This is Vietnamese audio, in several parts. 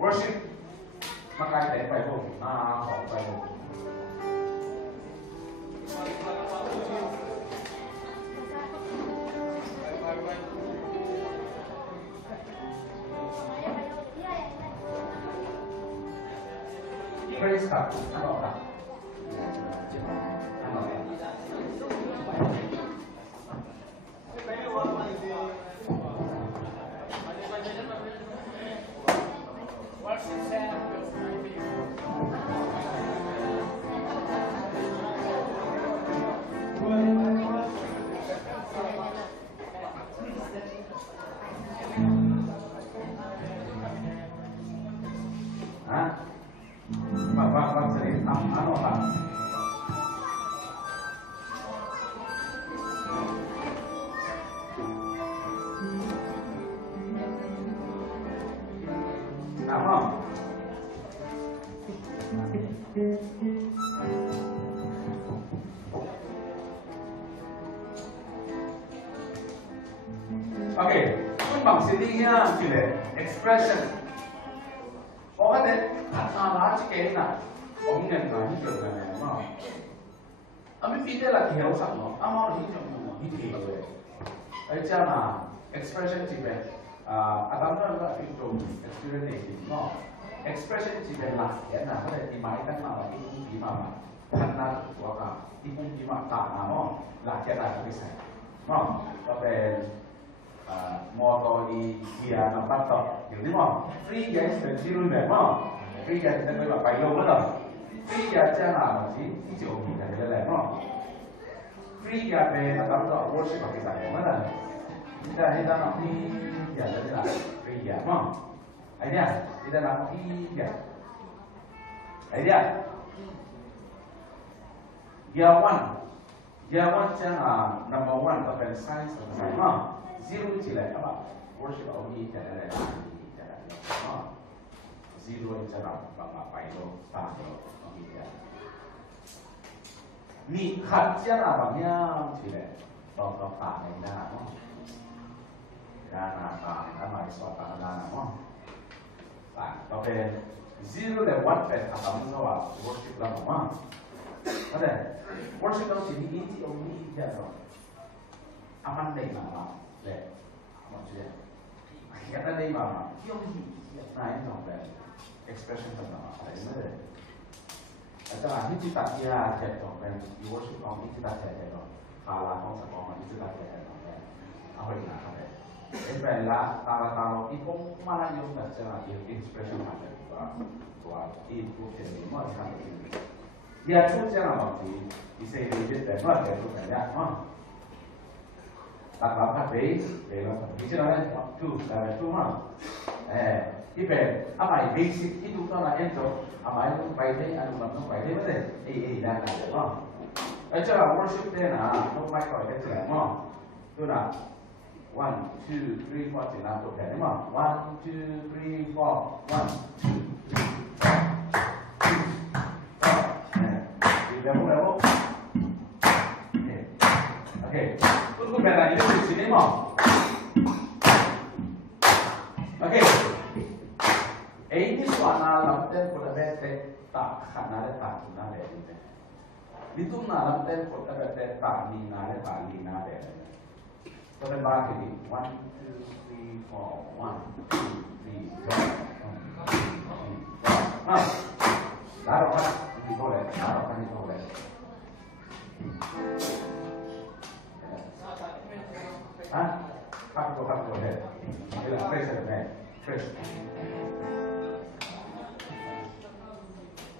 worship มาการแต่ไปพวกมาของไปพวกPraise God อันออกครับอันออกBapak sering anu apa? Apa? Oke, kembang sininya gile, expression. Pokoknya kata cikena, omnya nggak hijau kan, mau. Ami pindah lagi ya usah no, amau hijau no, hijau ya. Aja na, expression cipe, atau nggak itu experience no, expression cipe lah, ya na, ada di mana kan nama itu di mana, karena waka, itu di mana tak nama, lah kita bisa, no, tapi moto di dia nampak tak, jadi mau free gas dan zero gas mau free gas kita boleh pakai logo dah, free gas jangan apa sih, itu oke kita boleh mau free gas be atau tak worship pakai saya mana, kita nak free gas jadi nak free gas mau, idea kita nak free gas, idea dia one jangan number one tapi science sama mau. Zero cila apa? Worship only jalan jalan. Zero jalan bapa pailo pailo only jalan. Ni kerja abangnya cila. Tolong pak ini dah, no. Karena pak, nama iswata karena no. Pak, tapi zero le one pet abang sawa worship lama mah. Ada worship kalau sini ini only jalan. Aman deh nama. Để mọi chuyện hiện ra đây mà yêu hiện nay nó về expression của nó đấy mới đấy cho là những chúng ta kia chạy trong bên worship con những chúng ta chạy rồi và là con sẽ có những chúng ta chạy trong bênเอาไปนะครัเป็นเวลาตาที่ผมมาแล้วยังแบบจะมีexpression มาจากตัวที่พูดถึงเมื่อครั้งที่ยาชุดจะบางทีที่เสียดีจะแต่เมื่อเกิดอะไรเนี่ยtak dapat bisa namanya two mah, ibarat apa basic itu kan ada itu, apa itu baiknya anu macam baiknya betul, dah ada mah. Acara worship deh na, no mic kalau kita jalan mah, tu na 1, 2, 3, 4 jalan tu kan mah, 1, 2, 3, 4, 1, 2, 3, 4, 2, 3, 4, level. Okay. Tunggu benar ini di sini mau. Oke. Ini suara lamten pada bete tak karena tak guna bete. Itu lamten pada bete tak lina bete. Pada bagi ini 1, 2, 3, 4, 1, 2, 3, 4. Nah, taruh kan di boleh, Hah? Aku head. Bila fresh ada fresh.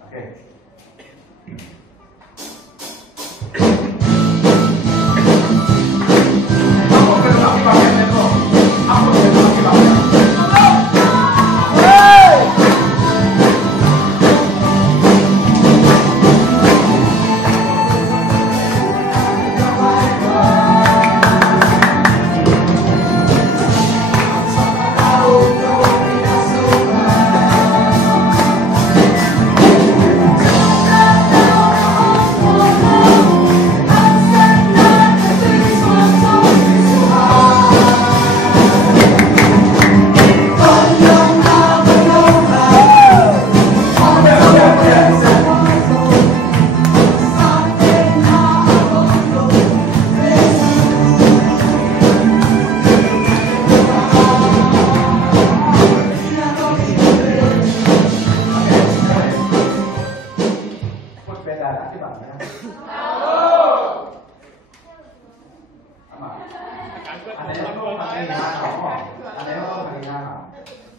Okay.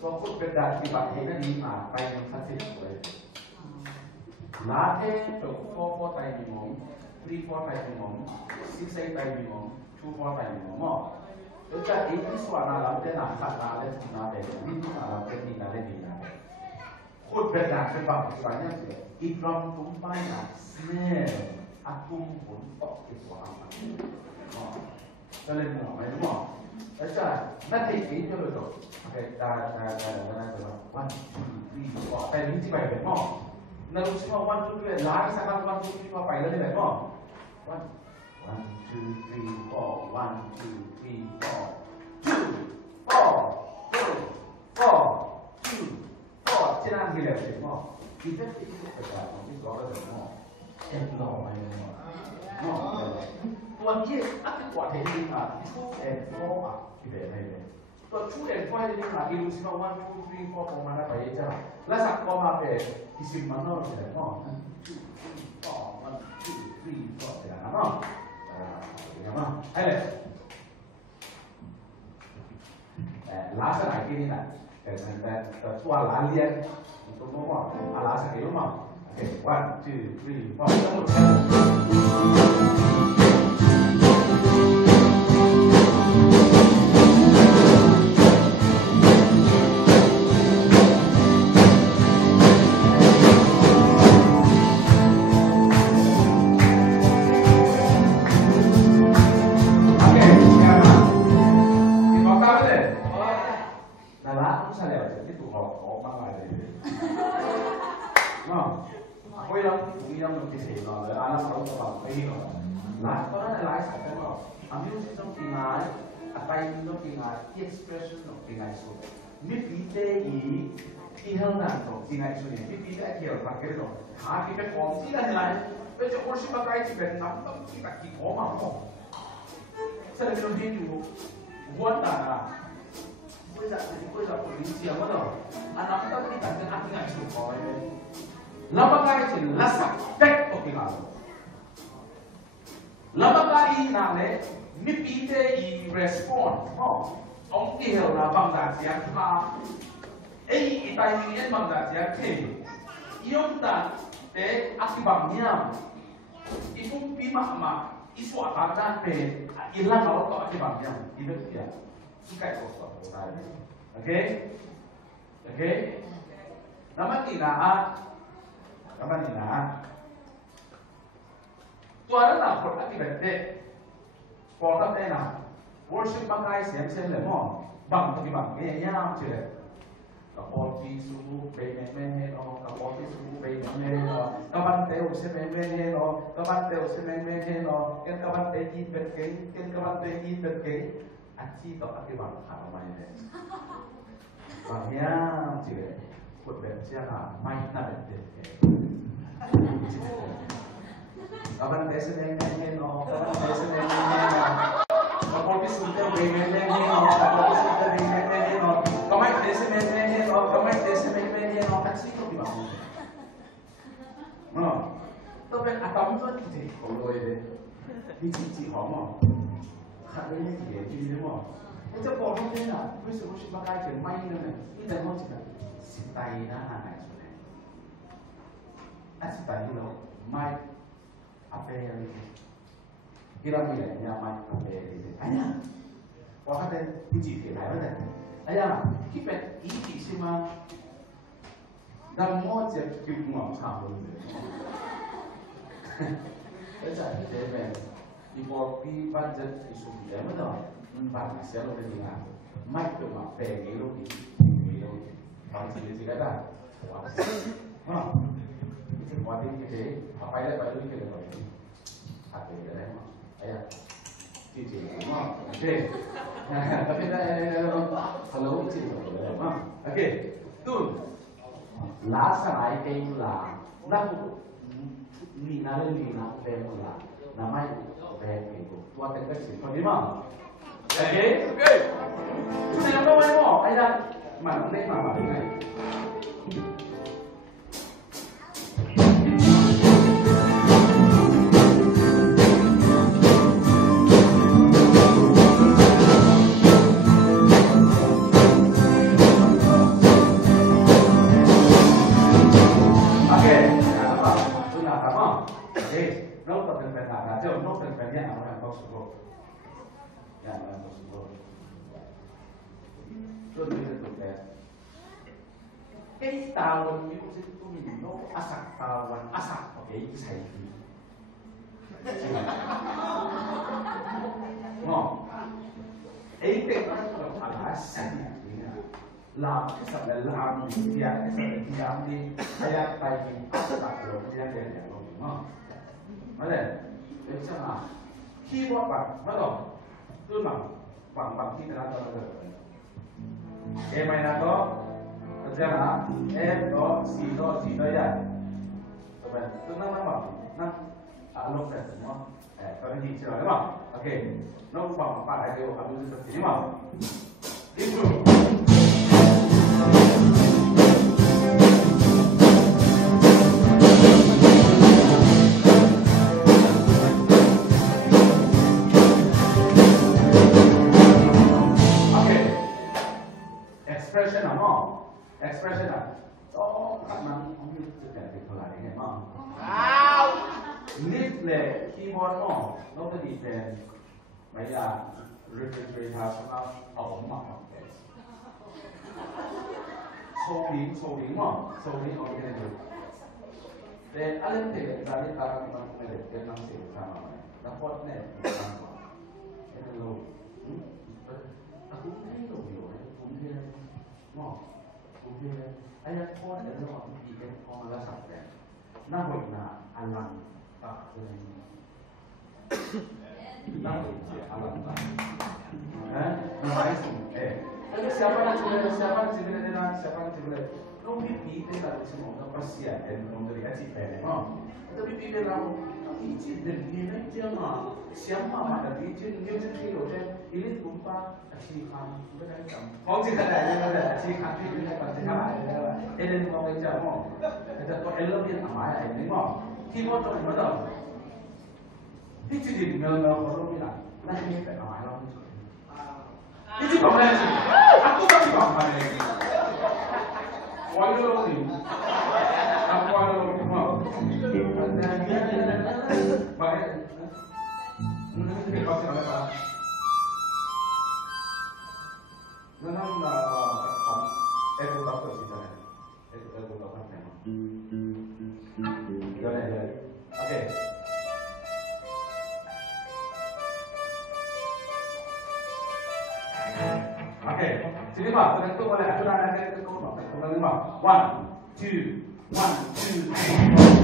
ตัวคุณเป็นการปฏิบัติเองนั่นดีมาไปในทัศน์เลยลาเทตัว4 4 ไตมีมง3 4 ไตมีมง6 8 ไตมีมง2 4 ไตมีมงมั้งแล้วจะเองที่สวรรค์เราจะนั่งสักนาเลยที่นาเลยนี่ที่มาเราเป็นนี่นาเลยดีนะคุณเป็นการเป็นแบบสายเนี่ยอีกรอบตุ้มไปนะเน่อาตุ้มผลตกที่สวรรค์จะเล่นหมอไหมหมอแล้วจะนั่นเองที่จะรู้ตัวโอเคได้1 2 3 4แต่นี่ที่ไปเป็นหมอนั่นรู้สึกว่า1 2 3ไล่สัก1 2 3ไปแล้วนี่แบบหมอ1 2 3 4 1 2 3 4 2 4 ที่นั่นที่เหลือเป็นหมอที่จะติดกับการที่เราเรียกหมอเอ็นหล่อไปเลยหมอตัวที่อัตกว่าเทนิมาทูเอ็นโฟอ่ะที่เป็นอะไรเนี่ยตัวทูเอ็นโฟที่นี่มาที่รู้สึกว่า1 2 3 4ประมาณนั้นไปจ้ะแล้วสักประมาณเป็นที่สิบมันโน่นเลยหมอ1 2 3 4 1 2 3 4เป็นอะไรหมออย่างมั้งไอ้เลยlast night ini nak, tua lalian untuk nomor, alasan itu mah, okay, 1 2 3 4. Expression of tinggal isu. Ni pite i ihal na to tinggal isu ni. Ni pite ihal pakai to. Hati kita kongsi dah nilai. Macam orang sih pakai cipen nampak kita kikoma mo. Saya belum hidup. Buat tak? Kuisa polisi apa tu? Anak kita kita jangan tinggal isu kau. Lama kali sih lasak tek tinggal. Lama kali nale ni pite i respond. Ông kia là bằng giá giá tha ấy tại vì em bằng giá giá thế yêu ta để ác bằng nhau itu bima isu apa dan pe ilang kalau tak ác bằng nhau itu dia suka itu oke nama tina tuan nak kot ati bende pot ati na worship makai xem lại mò bằng cái bằng nghe nhau chứ đấy các con đi xuống bên mẹ nó các con đi xuống bên mẹ nó các bạn đều sẽ mẹ nó các bạn đều sẽ mẹ nó cái các bạn để nhìn bên cái các bạn để nhìn bên cái anh chỉ có cái bằng khả mày này bằng nhau chứ đấy một bên sẽ là may là bên đấy các bạn để sẽ mẹ nó các bạn để sẽ mẹ nó Kalau di sudah bagaimana ni, kalau di sudah bagaimana ni, kamai desa bagaimana ni, kamai desa bagaimana ni, aksi tu di mana? Tapi atam tu kita kalau ini, di cici hama, hari ni dia jadi mana? Itu orang ni lah, mesti sebagai macam main ni, ini dah macam sitai dah naik sudah. Sitai tu main apa yang ini? Kira-kira nyaman apa ini? Ayah, waktu itu uji kita ada. Ayah, kita ini cuma dah mau jadi cuma sama. Jadi dia ibu panjat isu dia mana? Empat sel orang dengar. Mic tu mak pergi lu di panjat dia kata. Wah, itu kuatin kita. Apa yang baru kita buat? Apa yang lain? Ayah, cici, mak, okay. Tapi dah kalau cici, mak, okay. Tu, last night time lah, nak ni nak time lah, nama itu, tua tengah sih, kau di mana? Okay, okay. Saya nak mau, ayah, mana ni mama ni? Oke, no token peta, jadi no token peta yang orang tahu suruh, yang orang tahu suruh. Itu dia token. Cái tahun itu itu minum asak tahun asak oke itu saya ini. Ngon. Itu kalau ada sangat ini. Lam sampai lam dia sampai diam di ayat tadi asak loh dia dia loh. Mana? Itu sama. Keyboard bang, mana? Itu bang kita nak tahu. Main atau Jangan, do, si do ya. Coba, itu nama, alok kan semua. Kalau ini cerita, nama, oke. Nomor apa ada yang kamu seperti ini mah? Itu. Oke. Expression apa? Expression là có khả năng không biết sự kiện việc lại ngày mà nít lệ keyboard nó có đi về bây giờ refrigerator nó ổn mà số biến mà số biến ở bên này để anh thì là đi ta nó phải để cái năng lượng ra mà nó có này cái lâu ta cũng thấy nhiều cũng thế mà Oke, ayat kuat dari orang bikin orang sampai. Namanya alam tak ini. Namanya alam tak. Namanya Tapi siapa yang sebenarnya non mi pide la una passione non deve bene, no? Tapi pide la dici del dia ma siapa mana dici dia sendiri ini lupa achikan bukan kan? Mau jika ada achikan itu ini pasti ada. Ini mau kerja mau. Kita tuh elemen apa ya ini mau. Keyboard tuh mana? Dici di mana orang bilang, nah ini apa ya? Itu apa sih? Aku tapi apa lagi? Walau ni, aku walau ni mau. Baik. Ini kau siapa apa? Nanti aku tak tahu sih sana. Aku tak tahu memang. Jangan. Oke. Oke, sini Pak, tentu boleh aturan ada tentu Pak. Tentu Pak. 1, 2, 1, 2,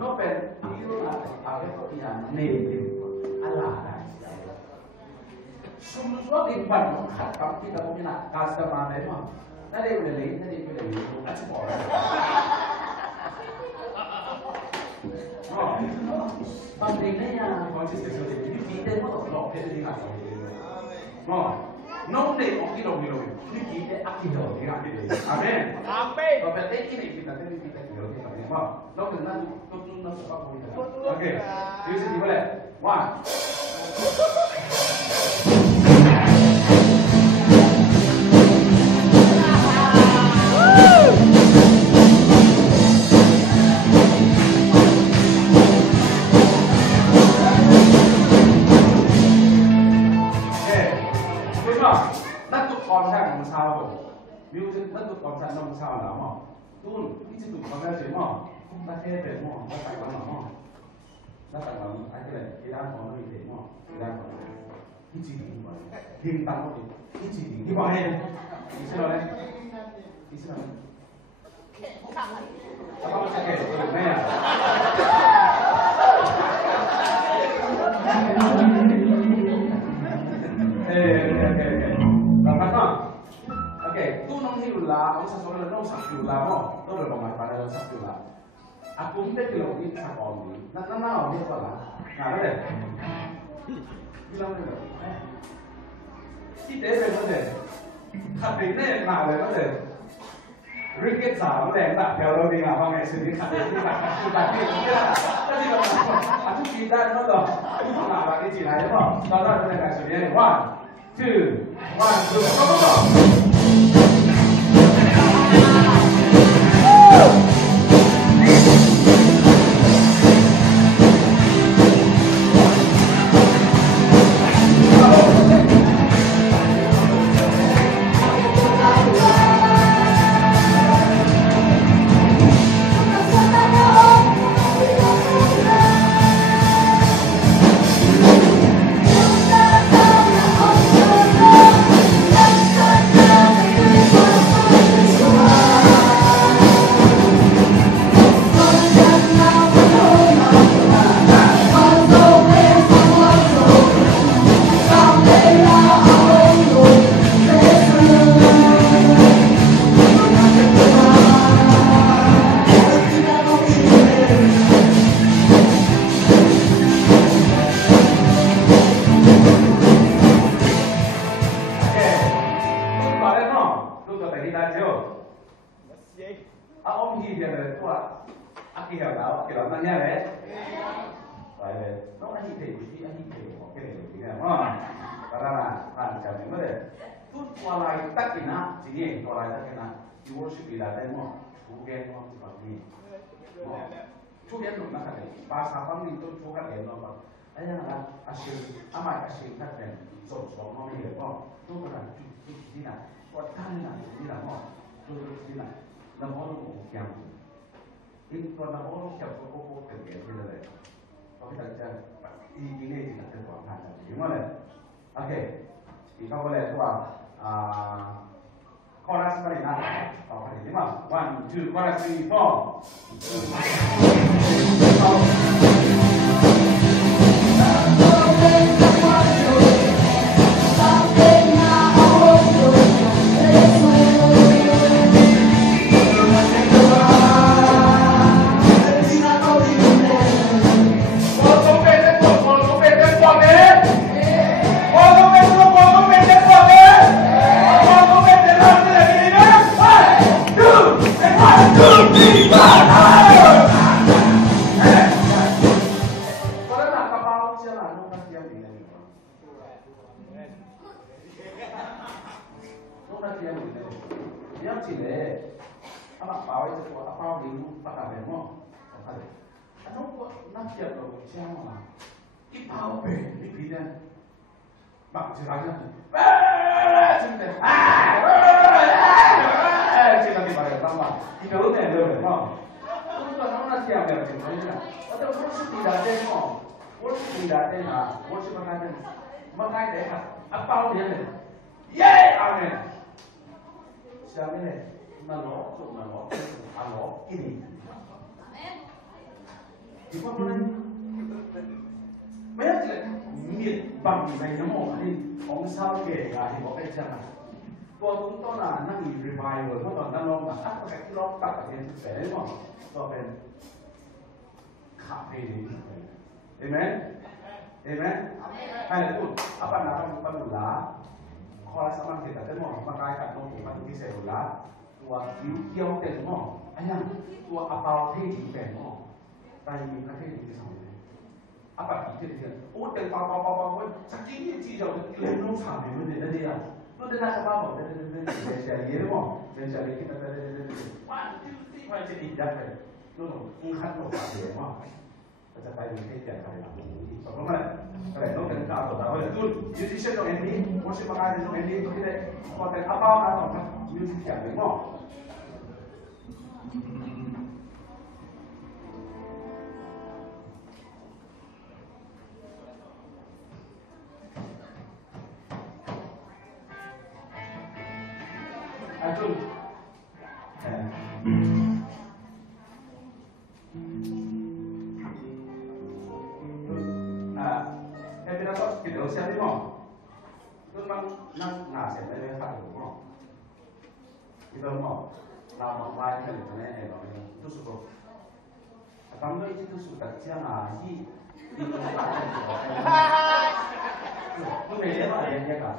nóเป็นที่ว่าเอาไปตัวอย่างนี่อะไรสมมติว่าดินบันของขัดกับที่เราไม่นักการสมาได้มั้งนั่นเองเลยนั่นเองเลยอาจจะบอกเลยบางทีเนี่ยบางทีเสียชีวิตที่ปีเต็มก็ต้องหลอกให้ได้หนักอ๋อน้องเด็กของที่เรามีเลยที่ปีเต็มอักขิโลที่เราไม่ได้อาเมนอาเมนต่อไปเด็กที่ไหนปีนั้นที่ปีเต็มเราที่เราเนี่ยมั้งน้องถึงนั้นต้องsebab boleh. Okey. Jadi sini boleh. 那些北漠，那台湾老漠，那台湾还是嘞，其他方面北漠，其他方面，一直停过，停当我哋一直停，你話咩？意思咧？意思咧？阿爸食嘅做咩啊？Tu nong hiula, ang sa solar nong sakula mo, to le mga para sa sakula. Aku hindi kilo it sa komi. Nananaw ni pala. Ngara de. Bilang nila. ที่เต้เป็นก็เด็ดขัดเด็กแน่หนาเลยก็เด็ดริกเก็ตสาวแรงแบบแถวเราดีงามว่าไงสิ่งที่ขัดเด็กที่แบบคือแบบที่ไม่ได้ก็ที่เราอาทุกทีได้ก็ต่อที่ทำงานแบบนี้จีนอะไรบ้างตอนนั้นเป็นแบบสุดยอดว่าชื่อว่าคือก็ทุกอย่างหนุนนะครับภาษาฟังนี่ต้องช่วยกันเองเนาะไอ้ยังไงอาชีพอามาอาชีพท่านเป็นส่งสองน้องนี่เลยก็ทุกคนจุดที่ไหนก็ท่านน่ะที่ไหนก็จุดที่ไหนน้ำมันก็แก้วอีกตัวน้ำมันแก้วก็เกิดที่เลยเพราะที่เราจะอีกิเลสที่เราจะก่อทานอย่างนั้นเลยโอเคอีกข้อแรกว่าคอรัสไปนะต่อไปดีมั้ย 1 2 คอรัส3 4 bằng này nó một đi ông sao kể là thì có cái chân nàyตัวตุ้งต้นน่ะนั่งมีรีไวล์เมื่อตอนนั้นลองแบบอัพกับที่ลองตัดกับเรียนแต่ได้หมดก็เป็นขับเพลงเห็นไหมเห็นไหมให้เลยพูดอัปปนาปันดุลาคอรัสมันเกิดแต่หมดมากลายกับตรงมันที่เซลล์ละตัวคิ้วเกี้ยวเต็มหมดอันนี้ตัวอัปเปาเทศที่เป็นหมดไปมีประเทศที่สอง아빠 이렇게 되면 오때 빠빠빠빠 자기의 지적 레노 사면은 되는데야 근데 나가 봐 내가 얘를 뭐 내가 이렇게 와 이제 이자래 너는 한도 가게 뭐จะไปดูที่แก่ใครหลังนี้สองคนอะไรต้องเป็นการต่อไปดูยูทิเชนตรงนี้ว่าชิบะการตรงนี้ตรงนี้เลยพอแต่อาบ้ามาตรงนั้นยูทิแก่เลยมั้งจุดkita usia ni mau, tu memang nak ngasih dari hati mau, kita mau, lama lain kali mana ni, tu suka, kamu itu suka siapa ni, itu tu beda apa yang dia kan,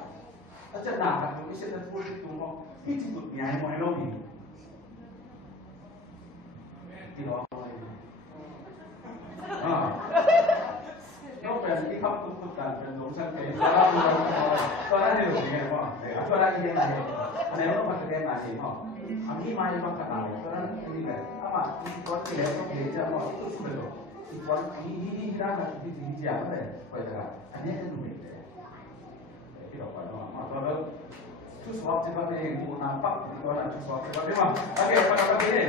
จะหนักไม่ใช่จะพูดตรงที่ที่สุดใหญ่หมดในโลกนี้ที่ร้องยกเป็นที่เขาทุกการเป็นหลงสังเกตก็ได้อยู่ยังไงพ่อก็ได้ยังไงในโลกมันจะได้มาสิพ่ออันนี้มาจากขนาดก็ได้นี่แหละถ้าว่าที่คนที่แล้วก็เห็นจะว่าที่สุดเลยที่คนที่ได้มาที่ที่จะเลยไปกันอันนี้จะดูเด็กที่เราไปเนาะมาแล้วทุกสอบที่เราเองดูnampak itu anakทุกสอบที่เราได้มาโอเคpada pagi ini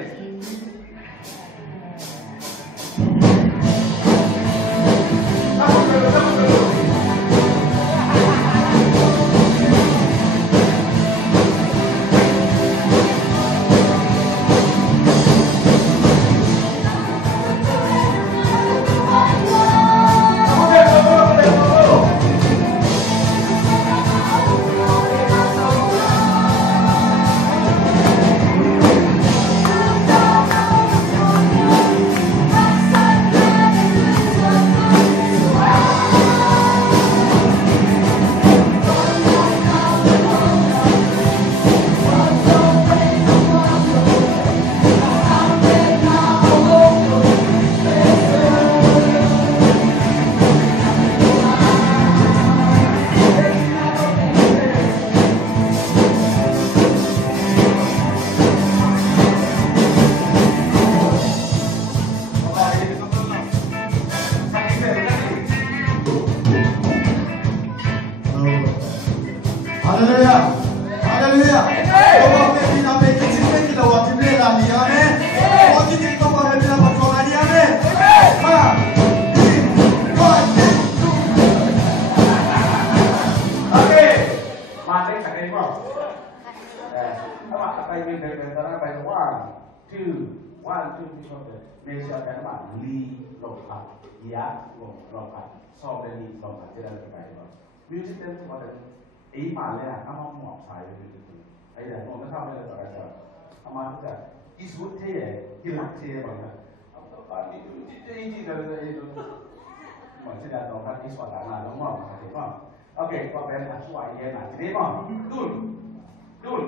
music dan semua dan malah kamu mau saya begitu. Ayah, mau kita apa yang kita cakap? Amat kita isu dia, hilang dia bangga. Apa kan itu ini dari itu. Macam dah tahu kan isu ada mana, dong mau macam apa? Oke, kau beri asal dia nak. Jadi mau, dul.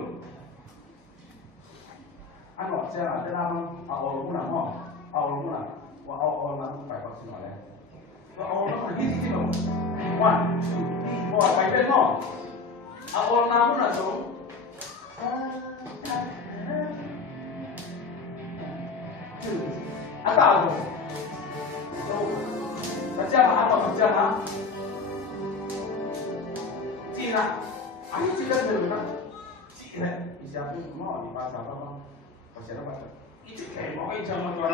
Anu, saya ada nama awal pun mau, wah awal mana tak pasti mana. Awal mana ini sih dong. 1, 2, 3, 4 ไปเป็นหม้อเอาโอนมาพุ่นน่ะสูงอาตาสูง大家嘛大家嘛记啦啊你记得对不对记得一下不好你把啥吧我写了吧一直给我一张嘛多了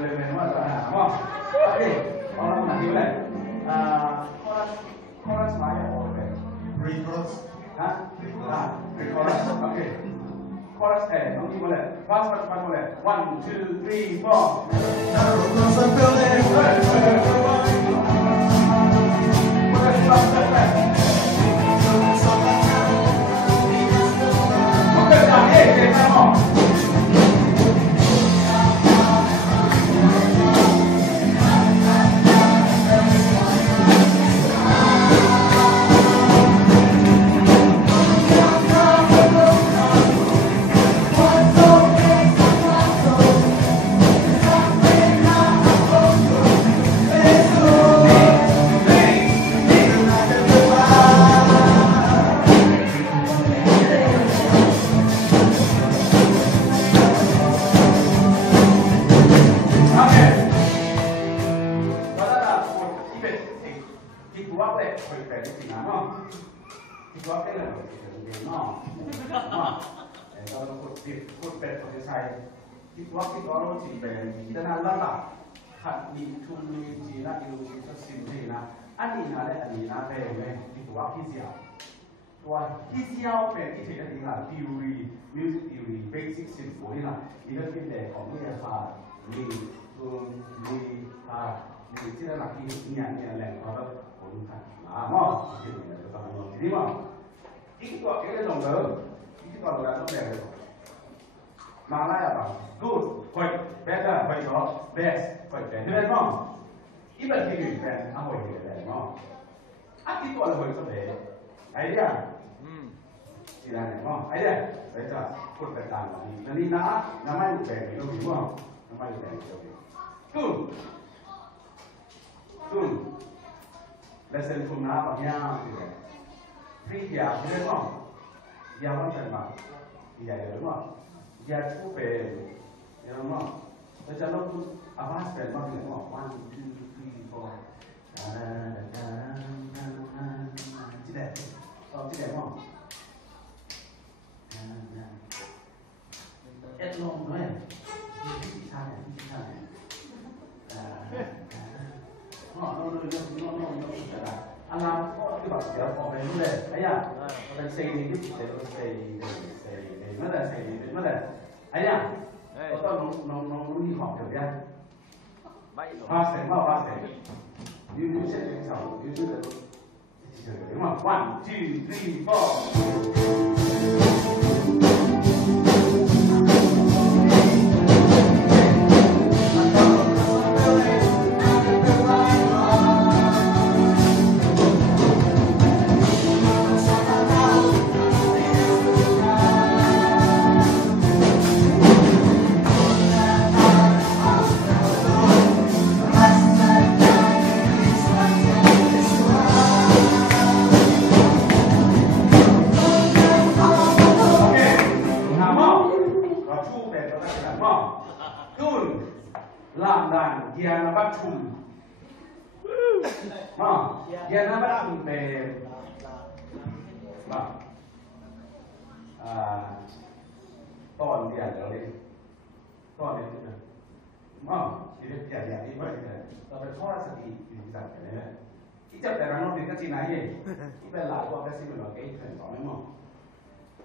เลยๆมาต่อหาหม้อโอเคเอาละมาที่ไหนchorus mana orang? Pre-chorus. Hah? Pre-chorus. Okay. Chorus nanti boleh. Fast cepat boleh. 1, 2, 3, 4. Theory, music theory, basic symphony นะนี่ก็เป็นแบบของวิทยาศาสตร์มีที่ระดับที่เนี่ยแหล่งเขาก็ผลขัดมั้งที่นี่จะทำอะไรดีมั้งอีกตัวเกี่ยวกับตรงเดิมอีกตัวเราต้องแบบมาไล่อะบ้าง good ไป better ไปต่อ best ไปแต่ที่ไหนมั้งอีกแบบที่หนึ่งเป็นอะไรอะไรมั้งอันที่ตัวเราไปก็แบบ idea chỉ là này không idea đấy cho cột bẹt tàn là đi nó đi nó mai được bẹt đâu đúng không nó mai được bẹt đâu cool cool lesson from now on nhau thì đấy free giờ thế đúng không giờ vẫn cần mà giờ đúng không giờ thu về đúng không tôi cho nó avance về bao nhiêu đúng không 1 2 3 4 chị đẹp chị đẹp không ít luôn nữa chị sai này nó anh làm cái bảo kéo có về vấn đề ấy à đang xây đi giúp để xây nó là xây nó là ấy à có nó đi học được ra ba sẽ you sẽ được sao you sẽ được đúng không 1 2 3 4 làm đàn gia nó bắt thùng gia nó bắt thùng về toàn tiền đó đi toàn tiền thì được tiền đi vậy thìเราไปทอดสติอยู่จัดกันเลยที่จับแต่เราโน้ตก็จีน่าเย่ที่เป็นหลายตัวก็สิมันเราเก่งขึ้นต่อไม่หมด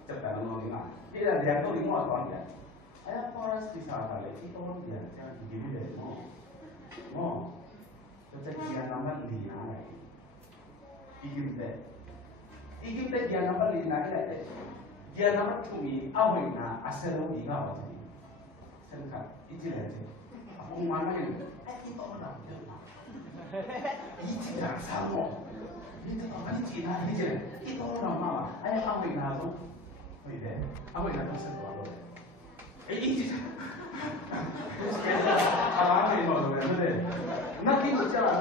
จับแต่เราโน้ตดีมากที่เราเรียนตัวนี้หมดตอนเดียวไอ้พอเราศึกษาไปเลยที่ต้องเรียนจะดีไม่ได้เราจะเรียนน้ำมันดีนะอะไรอีกิมเตเรียนน้ำมันดีนะอะไรเรียนน้ำมันถูกมีเอาไว้นะอาศัยเราดีก็เอาจริงเช่นกันอีจีเลยผมมาไม่ได้ไอ้ที่ต้องระดับเยอะนะอีจีหลังสามโมงนี่จะต้องอีจีนะอีจีที่ต้องระดับมากไอ้เอาไว้นะต้องไม่ได้เอาไว้นะต้องเส้นตัวเราอีจีอาบ้าไม่หมดเลยไม่ได้นักที่มันจะเรา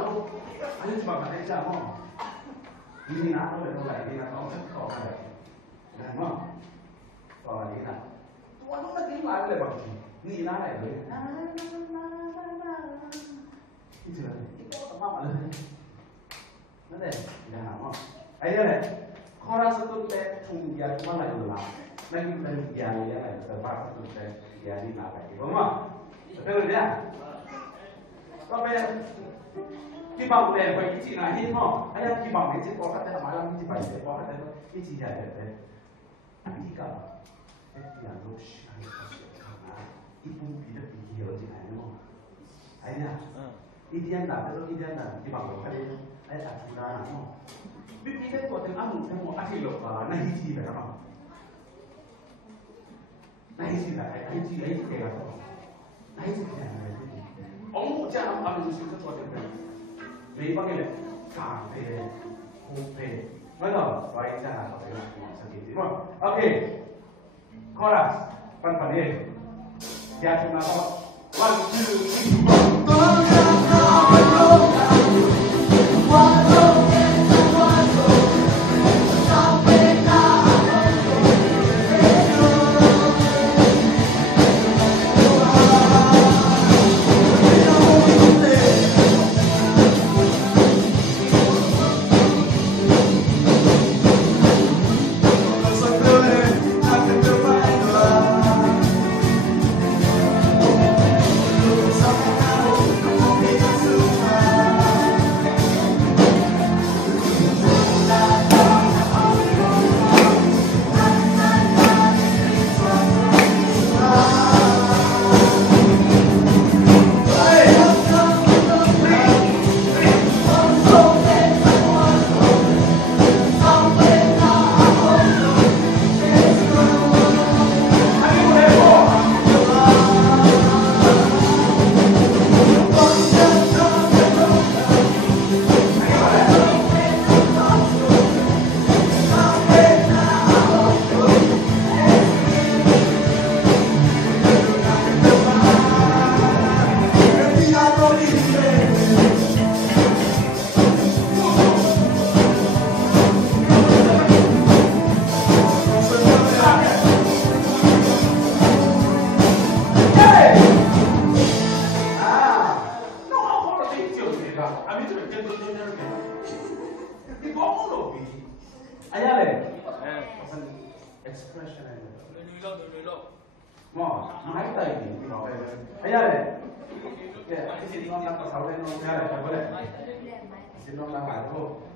อันนี้จะบอกอะไรจ้าพ่อนี่นะเราเป็นอะไรนี่นะต้องเช็คข้ออะไรนะพ่อต่อนี้นะตัวนู้นนักที่มาเลยบางทีนี่นะอะไรเลยที่เจอที่โต๊ะต่อมาเลยนั่นแหละนะพ่อไอ้เนี่ยข้อแรกสุดเลยทุ่งยาทุ่งอะไรอยู่ล่ะนั่นคือเป็นยาอะไรแต่ว่าสุดเลยยาที่มาไปถูกไหมเป็นอะไรเนี่ยก็เป็นที่บอกเลยไปอีกทีไหนที่พ่อไอ้ที่บอกเนี่ยที่บอกเขาจะทำอะไรที่ไปเลยบอกเขาจะที่จีนเลยที่กับไอ้ที่อย่างลูกชายเขาเสียเขานะอีปุ่นปีละปีเดียวจีนไหนเนาะไอ้เนี่ยอีเดียนน่ะแล้วอีเดียนน่ะที่บอกเขาเลยไอ้อาชีพนั้นเนาะปีได้ตัวถึงอ้ำทั้งหมดอาชีพหลอกในที่แบบนั้นในที่แบบไอ้ที่เดียวในที่แบบนั้นông cha ông ăn được sự cho được vì bao nhiêu cà phê cà phê bây giờ vậy cha có thể làm sao thì đúng không ok chorus phần đi gia chúng ta có 1 2 3 제가 아미들을 깨도 되는 게 이거 뭐로 비 아야래 무슨 expression 뭐 말다 이게 이거 아야래 예 아직 이거 나도 사오래 놓은 거야 그래 지금 나 말고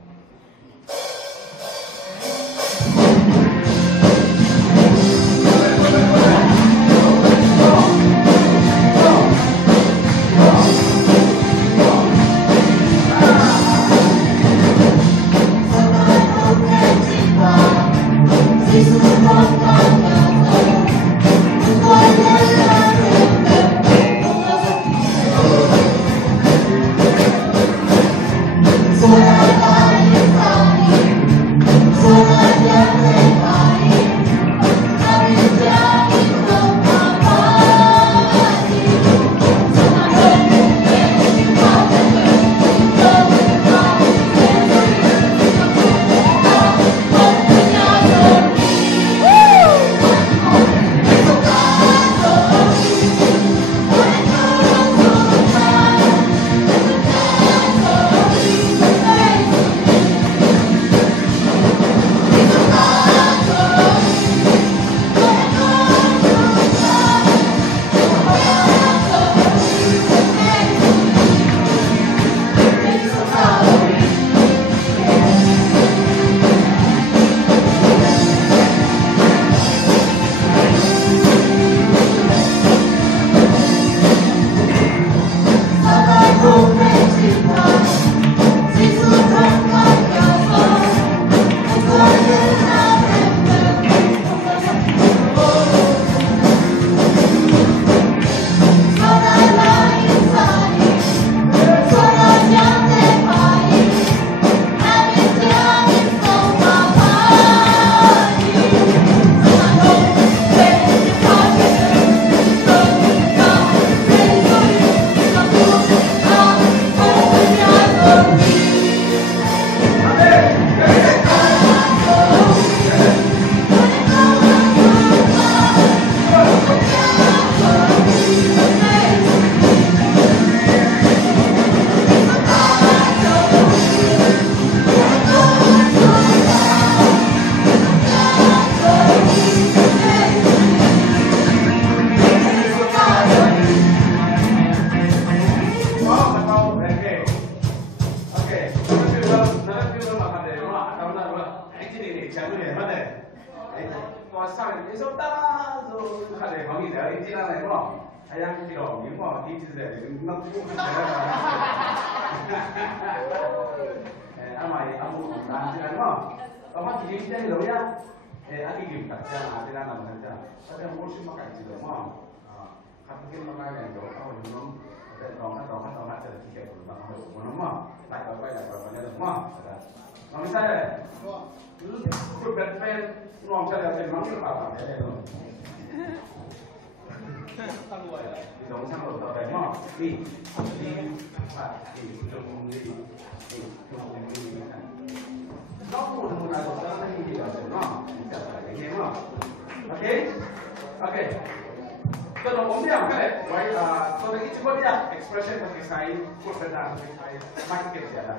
expression pakai sign, koordinat pakai sign, market ya ada.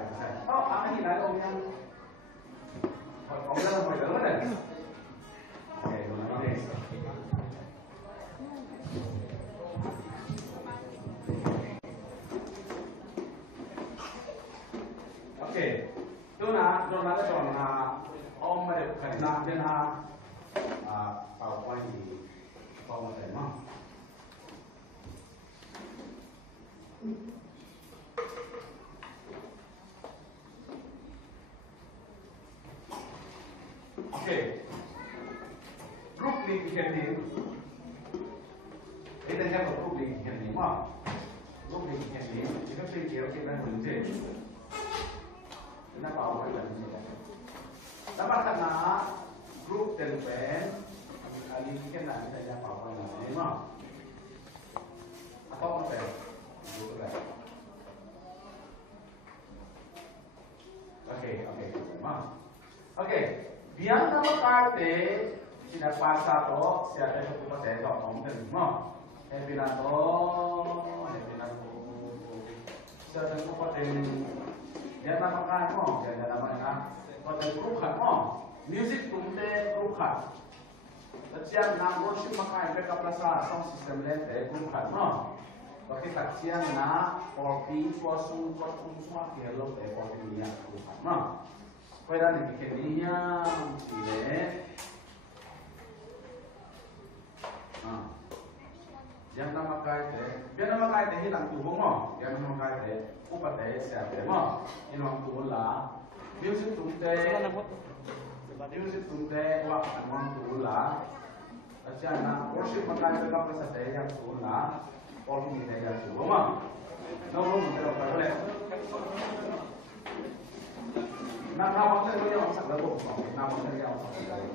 Oh, apa ini ada om yang om dalam boleh dalam ada. Oke, oke. Oke, itu na, ada dong na om ada karena dia na PowerPoint di PowerPoint mah. Oke, grup link candy. Ini adalah grup link candy. Mah, grup link candy. Jika saya kira 문제. Kenapa awal dari sini? Dapat karena grup dan band kali ini kan nanti saya apa namanya? Mah, apa apa? Oke, oke. Biar nama parte tidak pasa to, siapa yang cukup saya tahu kamu kan, mo. Bilang to. certain ko din yan na makain mo, yan na naman na pati group hat mo, music tunde group hat. At yan na worship makain backup na sa sound system lete group hat mo. Bakit taksiyan na or people su ko semua kilo or niya group hat mo. Pwede na kikiniya sile. Yan na makain yan na makain hilang tubo mo, yan na makain upate siya mo. Inong tubo la music tunde wa anong tubo la. At yan na worship makain backup na sa tayo yang tubo la. Or hindi na yan tubo mo. No room pero pa ulit. Nakawag na rin yung sa labo. Nakawag na rin yung sa labo.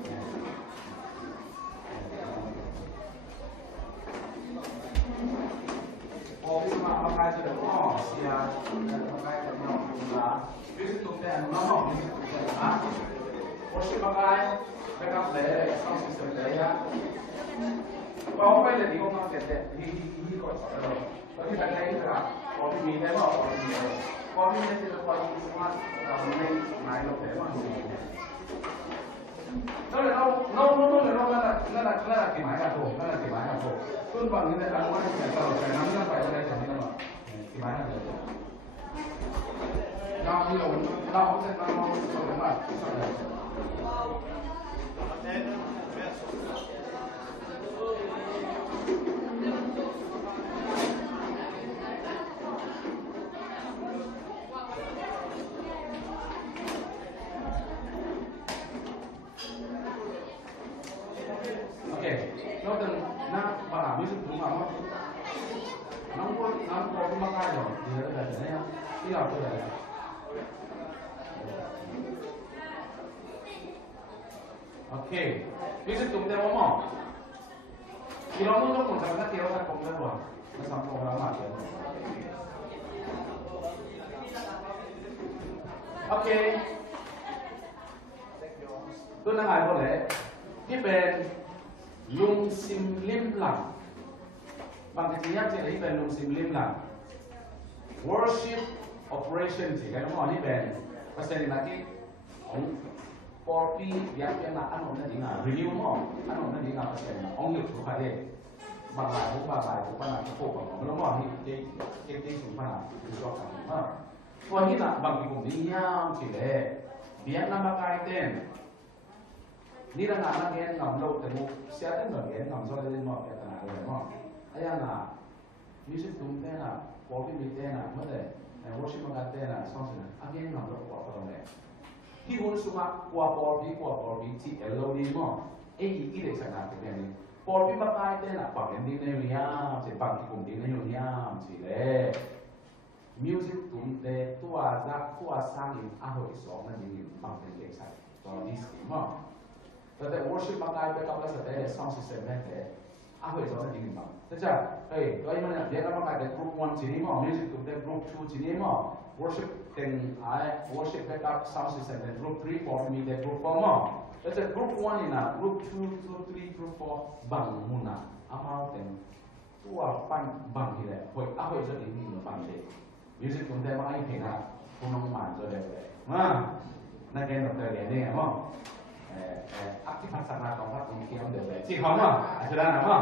O, bisa makamakay sa labo. Siya, makamakay sa labo. Bisa tunde, ano na mo? Bisa tunde, ha? Worship makay, backup le, sound system le, ya. Kung may lagi ko mga kete, hindi ko sa labo. Pag itagay ka, o pimili mo, o pimili. Kung may sila pa yung mga may nailog tayo, mga hindi. No, nala kimaya po. Kung bang hindi lang mo yung kaya kaya namin lang pa yung kaya kami naman. Kimaya na po. Nakakonsent na mo sa naman. Okay, music tunde mo. Kilo mo kung saan na kilo sa kung ano. Nasampung ramad. Okay. Doon na nga boleh. Iben lung simlim lang. Bakit niya sila iben lung simlim lang. Worship operation sih. Kaya mo iben. Pasti lagi. Porpi yang na ano na dinga review mo ano na dinga kasi na ong yu ko kare bagay pa na ko ko mo mo ni ke su pa na so ka ma ko ni na bang ko niya sile biyan na makaiten ni na na gen ngam lo te mo sia ten no gen ngam so le mo ka na ko mo aya na music tum te na porpi mi te na mo de worship ma te na so sa again ngam lo ko ko le He wants to make porpi ti elodi mo. Eki sa natin yan. Porpi makay din na pag hindi na yun yam, si pag hindi na yun yam, sile. Music tunde tua sangin ahoy song na din pang sa. So this mo. But the worship makay back up sa tayo sound system natin. Ahoy song na din mo. Tacha, hey, kaya mo na dia ka makay group 1 sini mo, music tunde group 2 sini mo. Worship then I worship backup sound system then group 3 for me then group 4 more. Let's say group 1 in a group 2, group 3, group 4 bang muna. Amount then tua pan bang here. Hoy ahoy so din ni bang de. Music tunde mga ipina punong man so de. Na gen doctor gen ni mo. Aktifan sana tong pat ni kiam de. Si khom ma, ajara na mo.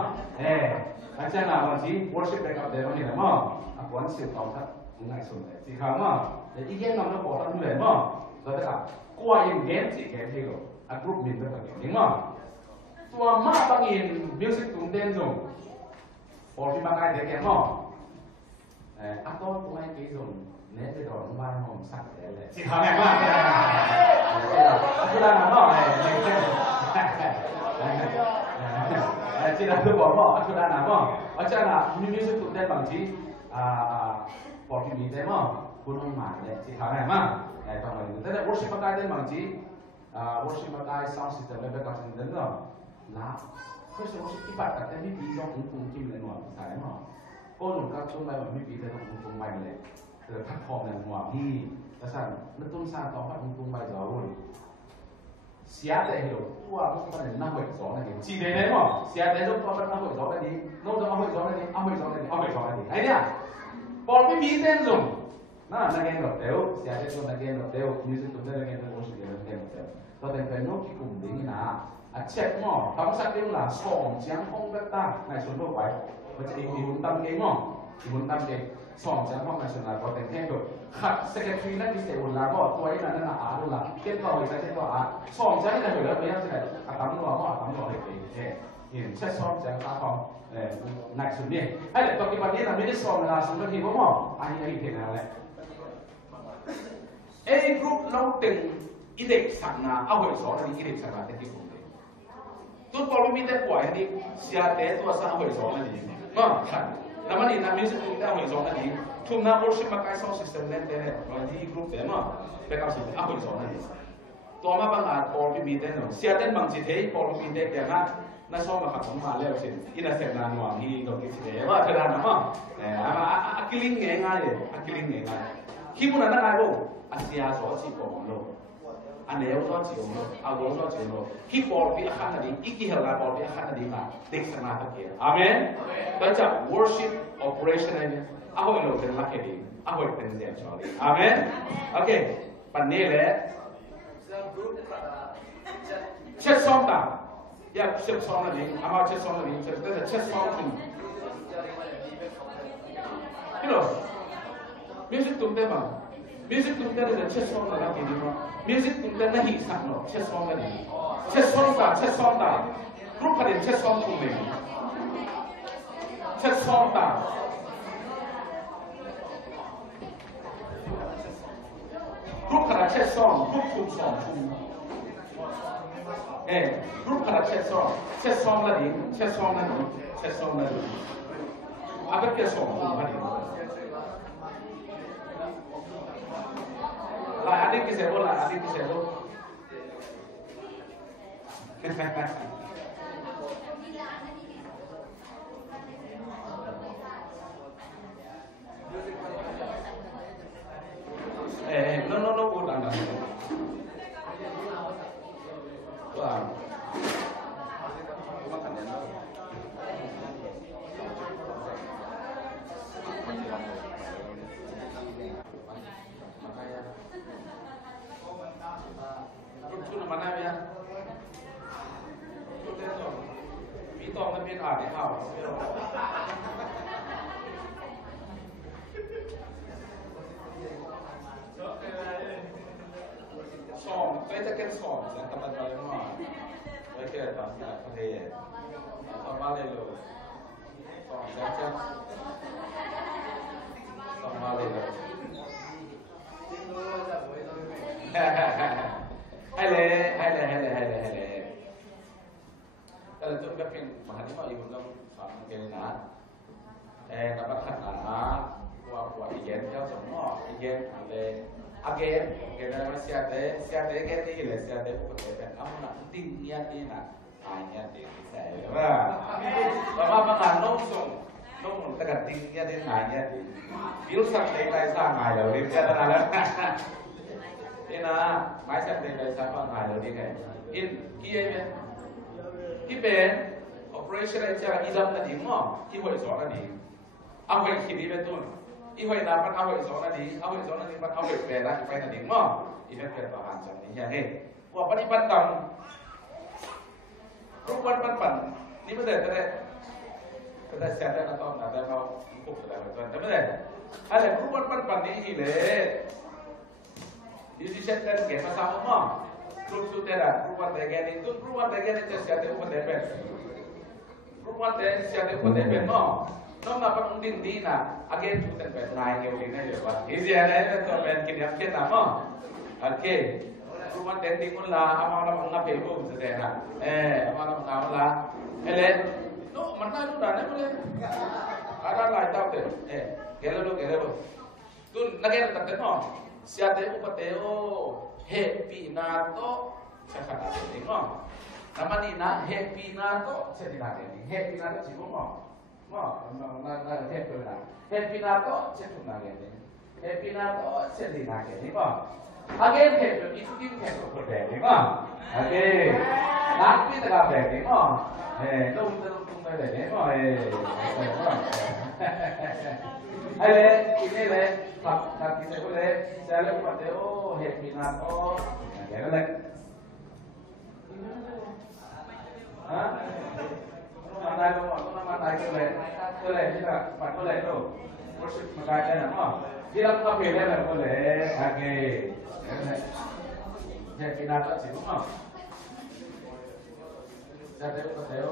Acha na ba si worship backup de ni mo. Akwan si tong pat ngay xuân này thì không mà để ý kiến nó bỏ ra như vậy mà rồi tất cả qua in game chỉ game thì rồi group mình rất là game đúng không tua mà bằng in music cũng tên dùng bỏ phim bằng ai để game mà tôi cũng hay kỹ dùng nếu thì rồi nó bay hồng sắc để lại chỉ không em mà tôi đang làm đó này chỉ là tôi bỏ bỏ tôi đang làm đó ở trên là music cũng tên bằng chỉ Porpi mi demo punong male si khana ma tong lai te worship makai den mangji worship makai sound system le backup system no la first worship ipat ka te mi pi jong ung kim le no sai ma ko nu ka chung lai mi pi te ung mai le te thak khom le no hi ta san na tum sa tong pa ung mai jo ru sia te hiểu qua ko pa na hoi zo na ni chi de ne mo sia te zo pa na hoi zo na ni no zo hoi zo na ni hoi zo na ni ai nha Porpi mi tên dùng na naging hotel siya dito naging hotel music tunda naging hotel siya naging hotel to den peno ki kum ding na a check mo tam sak ding la song jiang hong da ta nai sun lo bai ko ji hun tam ke mo hun tam ke song jiang hong na sun la to den ke do khat secretary na ki se un la mo to ai na na a do la ke to ai sa ke to a song jiang na ho la bai ya se a tam lo mo a tam lo ke ke yin che song jiang ta hong nai sun ni ai le to ki ba ni na mi ni song la sun lo ki mo ai ai ke na le A group lâu tình ít đẹp sẵn na, ao hồi gió là đi ít đẹp sẵn na thế kia cũng đấy. Tôi bảo lúc mình đã quay đi, xe té tôi sang hồi gió là đi, mà thật. Nằm anh đi nằm mình sẽ cũng đã hồi gió là đi. Chúng ta worship mà cái sound system lên thế này, rồi đi group thế mà, cái cao sự ao hồi gió là đi. Tôi mà bằng à, bảo lúc mình thế nào, xe té bằng gì thế, bảo lúc mình thế kia na, na so mà khát mà leo xin, ít là xem là ngoan hi đâu cái gì đấy, mà thật là mà, à cái linh nghe ngay đấy, à cái linh nghe ngay. Khi muốn là ai đâu, Asia so chỉ có một lô, anh ấy so chỉ có một lô, anh ấy so chỉ có một lô. Khi bỏ đi ăn là đi, ít khi là bỏ đi ăn là đi mà, đích sang là thế. Amen. Đó là worship operation này, anh ấy lô tên là cái gì, anh ấy tên gì cho đi. Amen. Okay, phần này là chết xong ta, ya chết xong là gì, anh ấy chết xong là gì, tức là chết xong thì, cái đó, music tụi em mà. Music chúng ta là chết xong là cái gì mà music chúng ta là hình sẵn rồi chết xong là gì chết xong ta group phát triển chết xong của mình chết xong ta group phát triển chết xong group chung xong group phát triển chết xong là gì chết xong là gì à cái xong của phát triển lại adik kisah lo, lại adik kisah lo. No, udah. Wah. Makan ya. Chút mana ya? Chút đấy rồi. Ví to nó biết để hảo. Sòng, cái sòng sẽ tập tập lại mà. Cái tập lại có thể tập ba lên rồi. Sòng sẽ chắc. Sòng ba lên rồi. hay lệ kalau tu keping mahani mau ibu dong sama kena dapat kata buat igen jauh semua igen ale agen kena siapa igen ni le siapa pun kena kamu nak tinggi ni nak hanya tinggi saya bapa makan nong tekan tinggi ni hanya virus sampai lai sang ngai lalu dia kata nak na máy sạch đây là sao ngày đầu tiên này in kia nhé cái bên operation này chắc là là điểm mà hồi gió là điểm ao hồi khi đi bên tuần hồi nào bắt ao hồi gió là điểm ao hồi gió là điểm bắt ao hồi về là phải là điểm mà bên phải bảo hành chẳng này nha qua bắt đi bắt tầm lúc bắtนี่ไม่ได้ก็ได้เสียได้ตอนนั้นได้เราปุ๊บได้เหมือนกันไม่ได้อะไรรู้วันนี้อีเลยDecision dan game sama group tu tiada perubahan bagian itu perubahan bagian itu siapa pun dapat perubahan bagian siapa pun dapat no dapat unding di na agen tu dapat naik yang unding aja pak ini ada tu main kini apa kita no oke perubahan bagian di pun lah amal ngapai pun sudah amal ngapai lah no mana lu dah ni boleh ada lah tahu deh gelo tu negara tak no siapa upateo happy nato siapa ada ni no nama ni na happy nato siapa ada ni happy nato siapa na happy nato siapa ada ni happy nato siapa ada ni again happy itu tim happy berada ni again nanti tak berada ni no tung berada ni Hay lệ, ini lệ, Phật thật thì sẽ có lệ, sẽ lúc mà theo hiệp thì là có cái lệ. Hả? Mà đây đâu mà mà đây cái lệ như là bạn có lệ đâu, worship mà đây đây đúng không? Đi làm có việc đây là có lệ, ok, hiệp thì là có gì đúng không? Sẽ theo có theo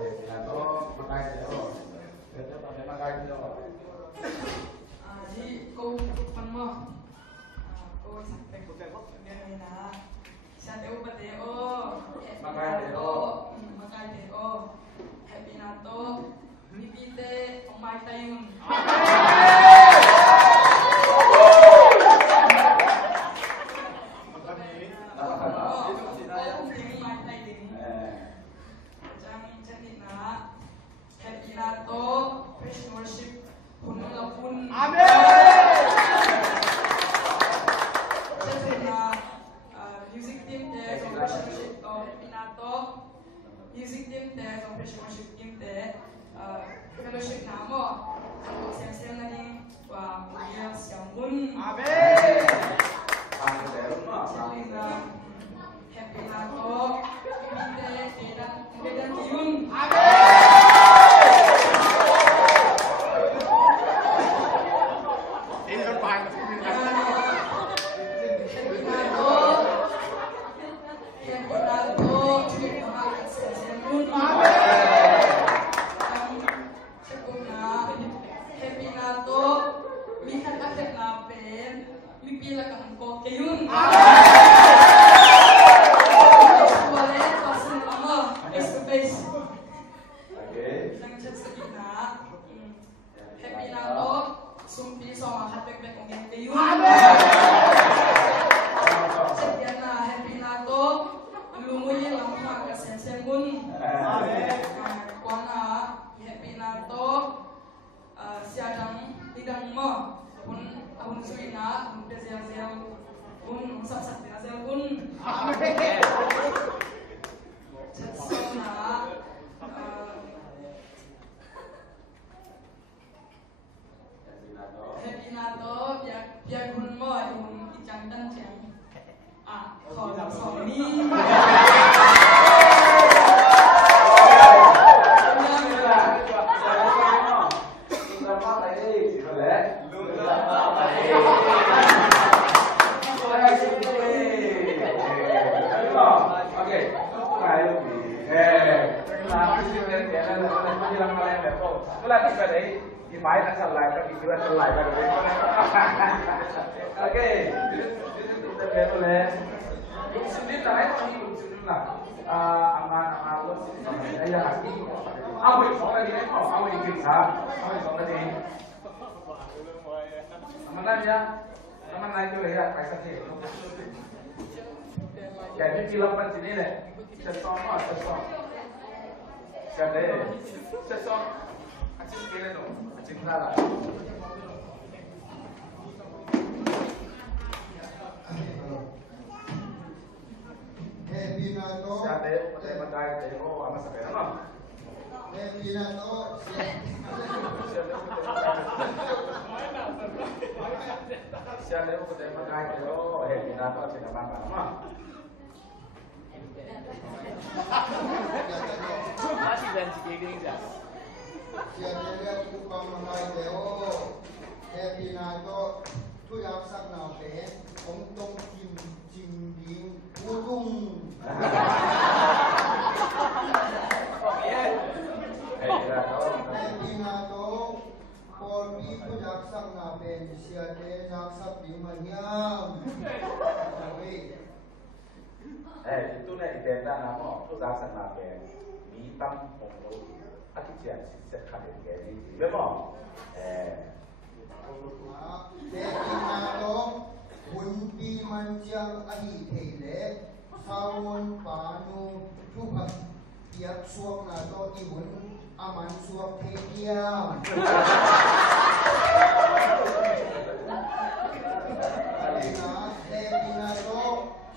hiệp thì là có mà đây theo, theo có theo mà đây theo. Jadi kau penuh kau sampai dia na siya teo pateo makai teo happy nato bibite omay tayong happy nato praise worship punong lapun music team there trong worship Pinato music team there trong worship team there fellowship namo ang siyang na din wa Maria Siamun Amen. happy nato bibite kedan yun itu nih identitas nama tu dasar nama mitam penglo akijian sisa kali jadi memang Pinato Hunpi Manjang Ahi Tele Sawon Panu Tuhan Tiap suak nato ibun aman suak tekiam Pinato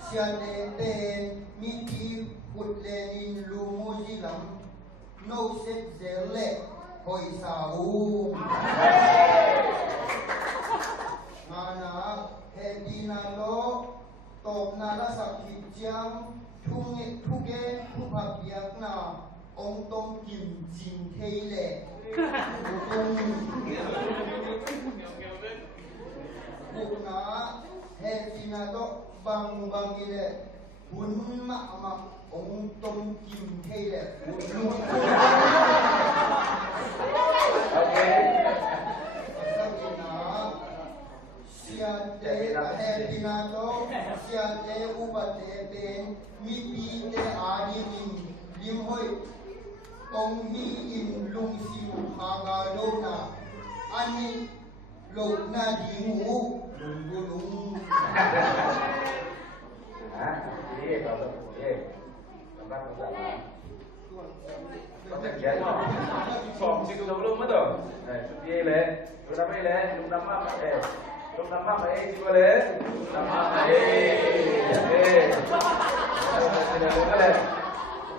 Siadeten Miti Hutlenin Lumujilam No Set Zele hoi sao ngana happy na lo top na la sakit jam thunge thuge thupa biak na ong tong kim jin thei le na happy na lo bang bang ile hun ma ma ong tong kim thei le Okay. Siate happy na to siate upate ten mi pi te ani min lim hoi tong hi in lung sim ha ga lo na ani lo na di mu lung lung Iya, kalau boleh. Tempat pertama. Kontak dia no. Som situ belum betul. Dia le, lu nama le, lu nama apa? Lu nama apa? Siapa le? Nama apa?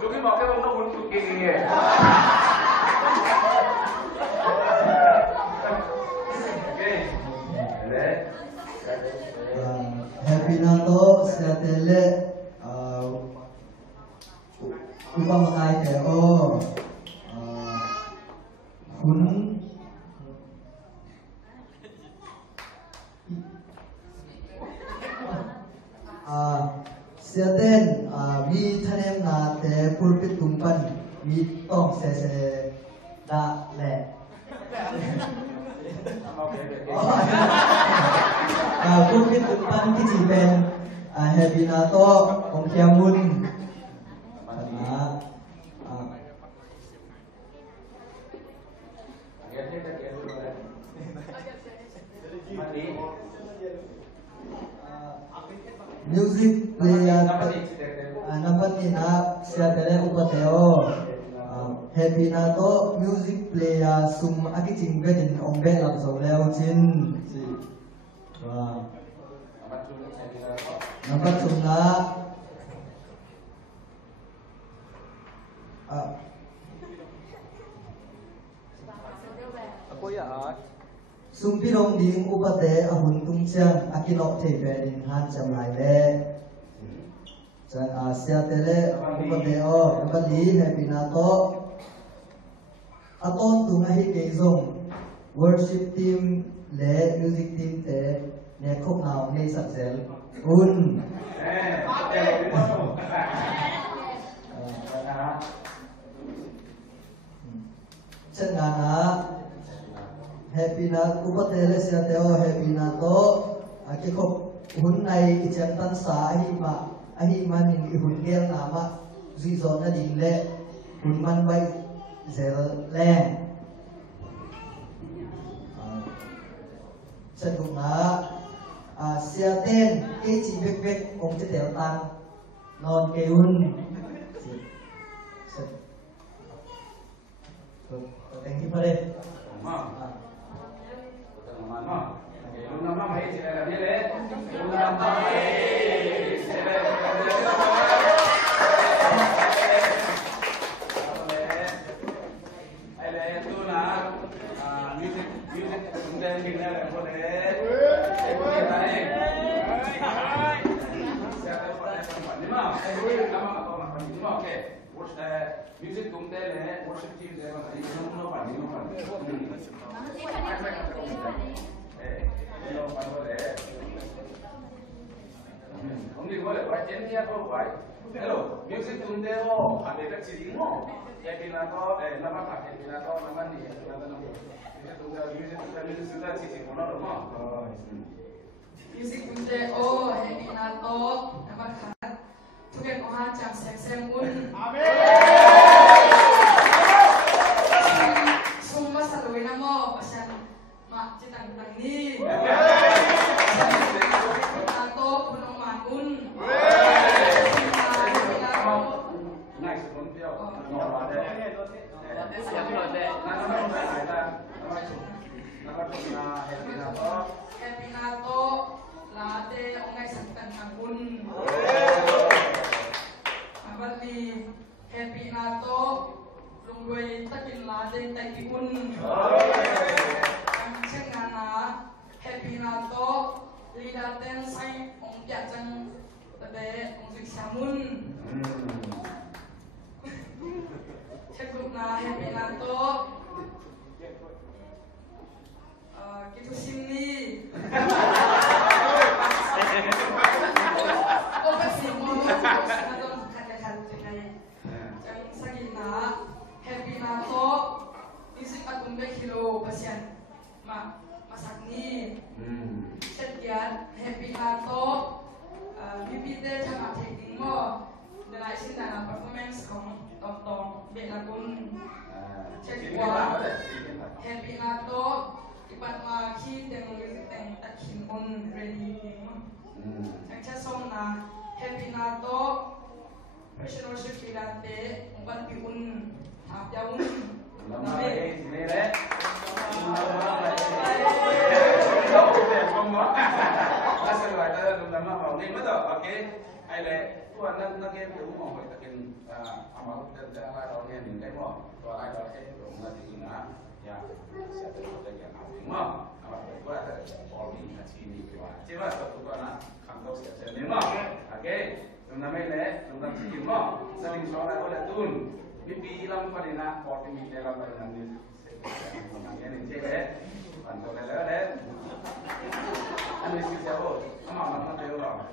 Lu ni mau ke mana untuk kini? Happy Nato siatele upamakai teo hun siaten mi thanem na te pulpit tumpan mi tong se da le pulpit tumpan ki ji ben Happy Nato Om Kiamun music player number ina siatele upateo Happy Nato music player sum akijing bedin ombe lam so leo chin number sumna Ako ya. Sumpirong ding upate ahun tungchang akinok te bedin han chamlai le chan siatele upate o bali Happy Nato aton tungahi keizong worship team le music team te ne khop naw ne saksel un chen ngana Happy Nato upatele siateo Happy Nato akikhop hun nai icham tan sa ahi manin ihun gel nama zizon na ding le hun man bai zel le chân cũng là siaten cái chỉ bek bek ông sẽ theo tăng non kêu hun thank you for it Lu nama apa? Siapa dia le? Lu nama apa? Music cũng thế này, worship team thế mà thấy nó phản nó không đi có lẽ phải chén nhé không phải. Hello, music cũng thế ho, anh ấy chỉ đi ho. Cái gì nào có, làm apa? Cái gì nào có làm ăn gì, làm ăn gì. Music sudah sih mana rumah. Music cũng thế, Happy Nato, nama kan. Tuke kohan jam sem un. Semua selalu nama pasal mak citang ni. Nato punong mangun. Nice, không tiêu. Happy Nato, latte ongai saktan mangun. Abali ten sai ông biar chăng tebe ông dịch samun chat group na happy na to gitu simni oh pasti mau atau kata-kata kayak yang sagina happy na to music atum be kilo pasien masak ni setiap happy na to bibite chama taking mo dan isin dan performanceของตองเบลากุนเช็คว่าhappy na to ipat ma khi teng music teng takin on ready yang cha song na happy na to professional ship pilate umban piun hap yaun Namai ini deh. Asal ada nama mau ni betul, okey. Aile, tuan nak ke tu mau kita takin amal dan ala orang ni kan mau. Tuan ala ke tu nak tinggal ya. Siapa tu yang nak tinggal. Amal tu ada polri kat sini keluar. Cepat tu tuan nak kantor siapa ni mau. Okey. Nama ni, nama sini mau. Sering soalan oleh tuan. Bibi lam pada nak porti mite lam pada nanti. Yang ini cakap, bantu lelaki deh. Anu isi siapa? Ama dia orang.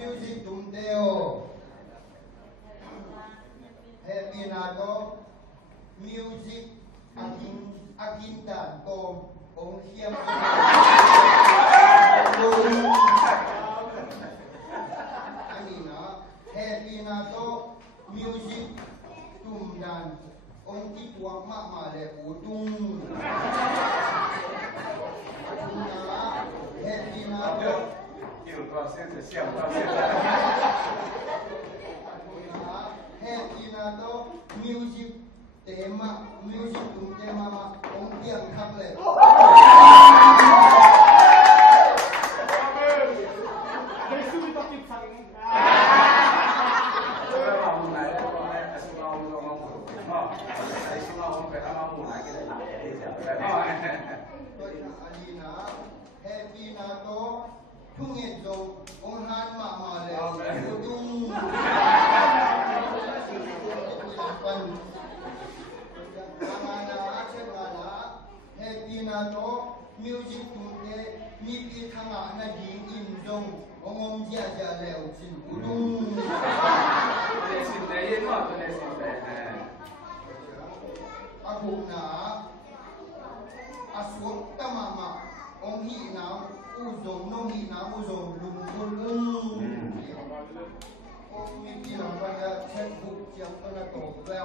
Music Tumteo Happy Nato Music Akinta Tom Ong Siam Anina Happy Nato Music Tumdan Ong Tipuak Mak Male Udung Happy Nato Happy Nato Music tema music tema ma ong tiang khap le Alina Happy Nato Thungit Jong ong han ma ma le dung Happy Nato Music Tumte Mipi Thanga Na Ding In Jong Ongom Jia Jia Leo Chin Udung Lesin deh, mau lesin deh. Aku na Aswok Tamama Ong Hi Na Uzong No Hi Na Uzong Lung Lung Ong Mipi Pada Chat Book Yang Pernah Tok Leo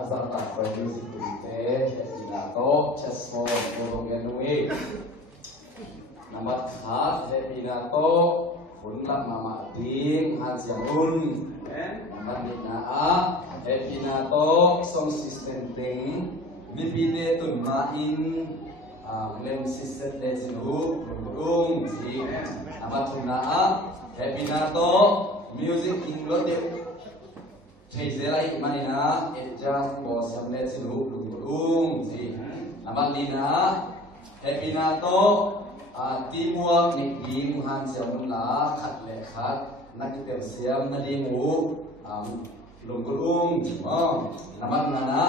Asal tak music Tumte Nato Chesmo Nungenui Nama khas Happy Nato Hunlat Mama Ding Han Siang Un Nama Dinaa Happy Nato Song System Ding Mipide Tun Main Lem System Ding Sinu Rung Si Nama Tunaa Happy Nato Music English Chase Manina Just was some let's look si Nama Lina Happy Nato Timur Nikim Han Siam La Khat Le Khat Nakitem Siam Nadimu Lungkulung Nama Nana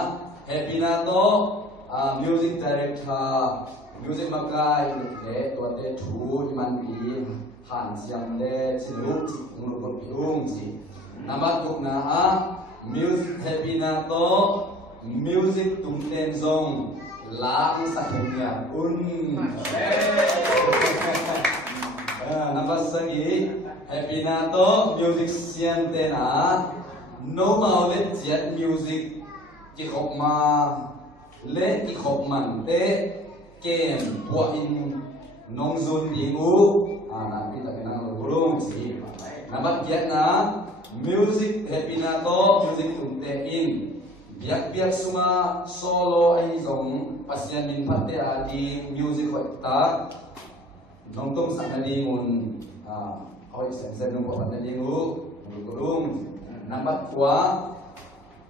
Happy Nato Music Director Music Makai Le Tuate Chu Iman Bi Han Siam Le Siluk Lungkulung si Nama Tukna Music Happy Nato Music Tumten Zong Lang Sakenya Nama Sagi Happy Nato Music Sian Tena No Maulet Jet Music Kikok Ma Le Kikok Man Te Ken Buat In nong zun di u nanti tak kenang lurung si nampak giat na music happy na to music tumte in biak sunga solo ai zong pasian min phatte adi music hoita nong tung sang na di mun hoi sen nong phat na di u lurung nampak kwa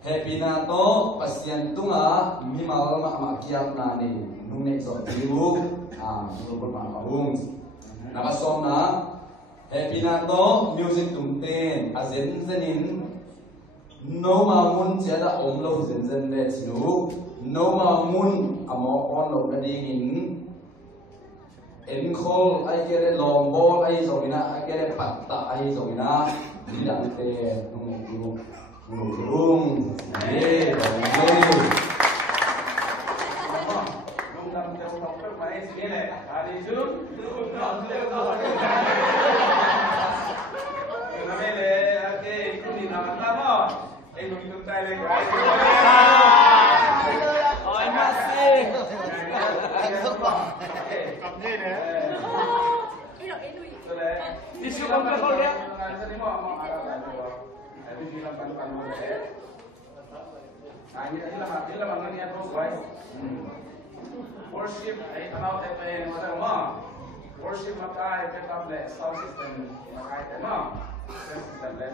happy na to pasian tunga mimal ma kiam na ni nung nek so di u lurung ma maung nampak som na happy na to music tumten azen zenin no mamun tiada omlo zen le chinu no mamun amo on lo na ding in enkol ai kere long ball ai zomina ai kere patta ai zomina dilang te nung ye worship ay tanaw tayo mo worship makai backup le sound system makai tayo mo system le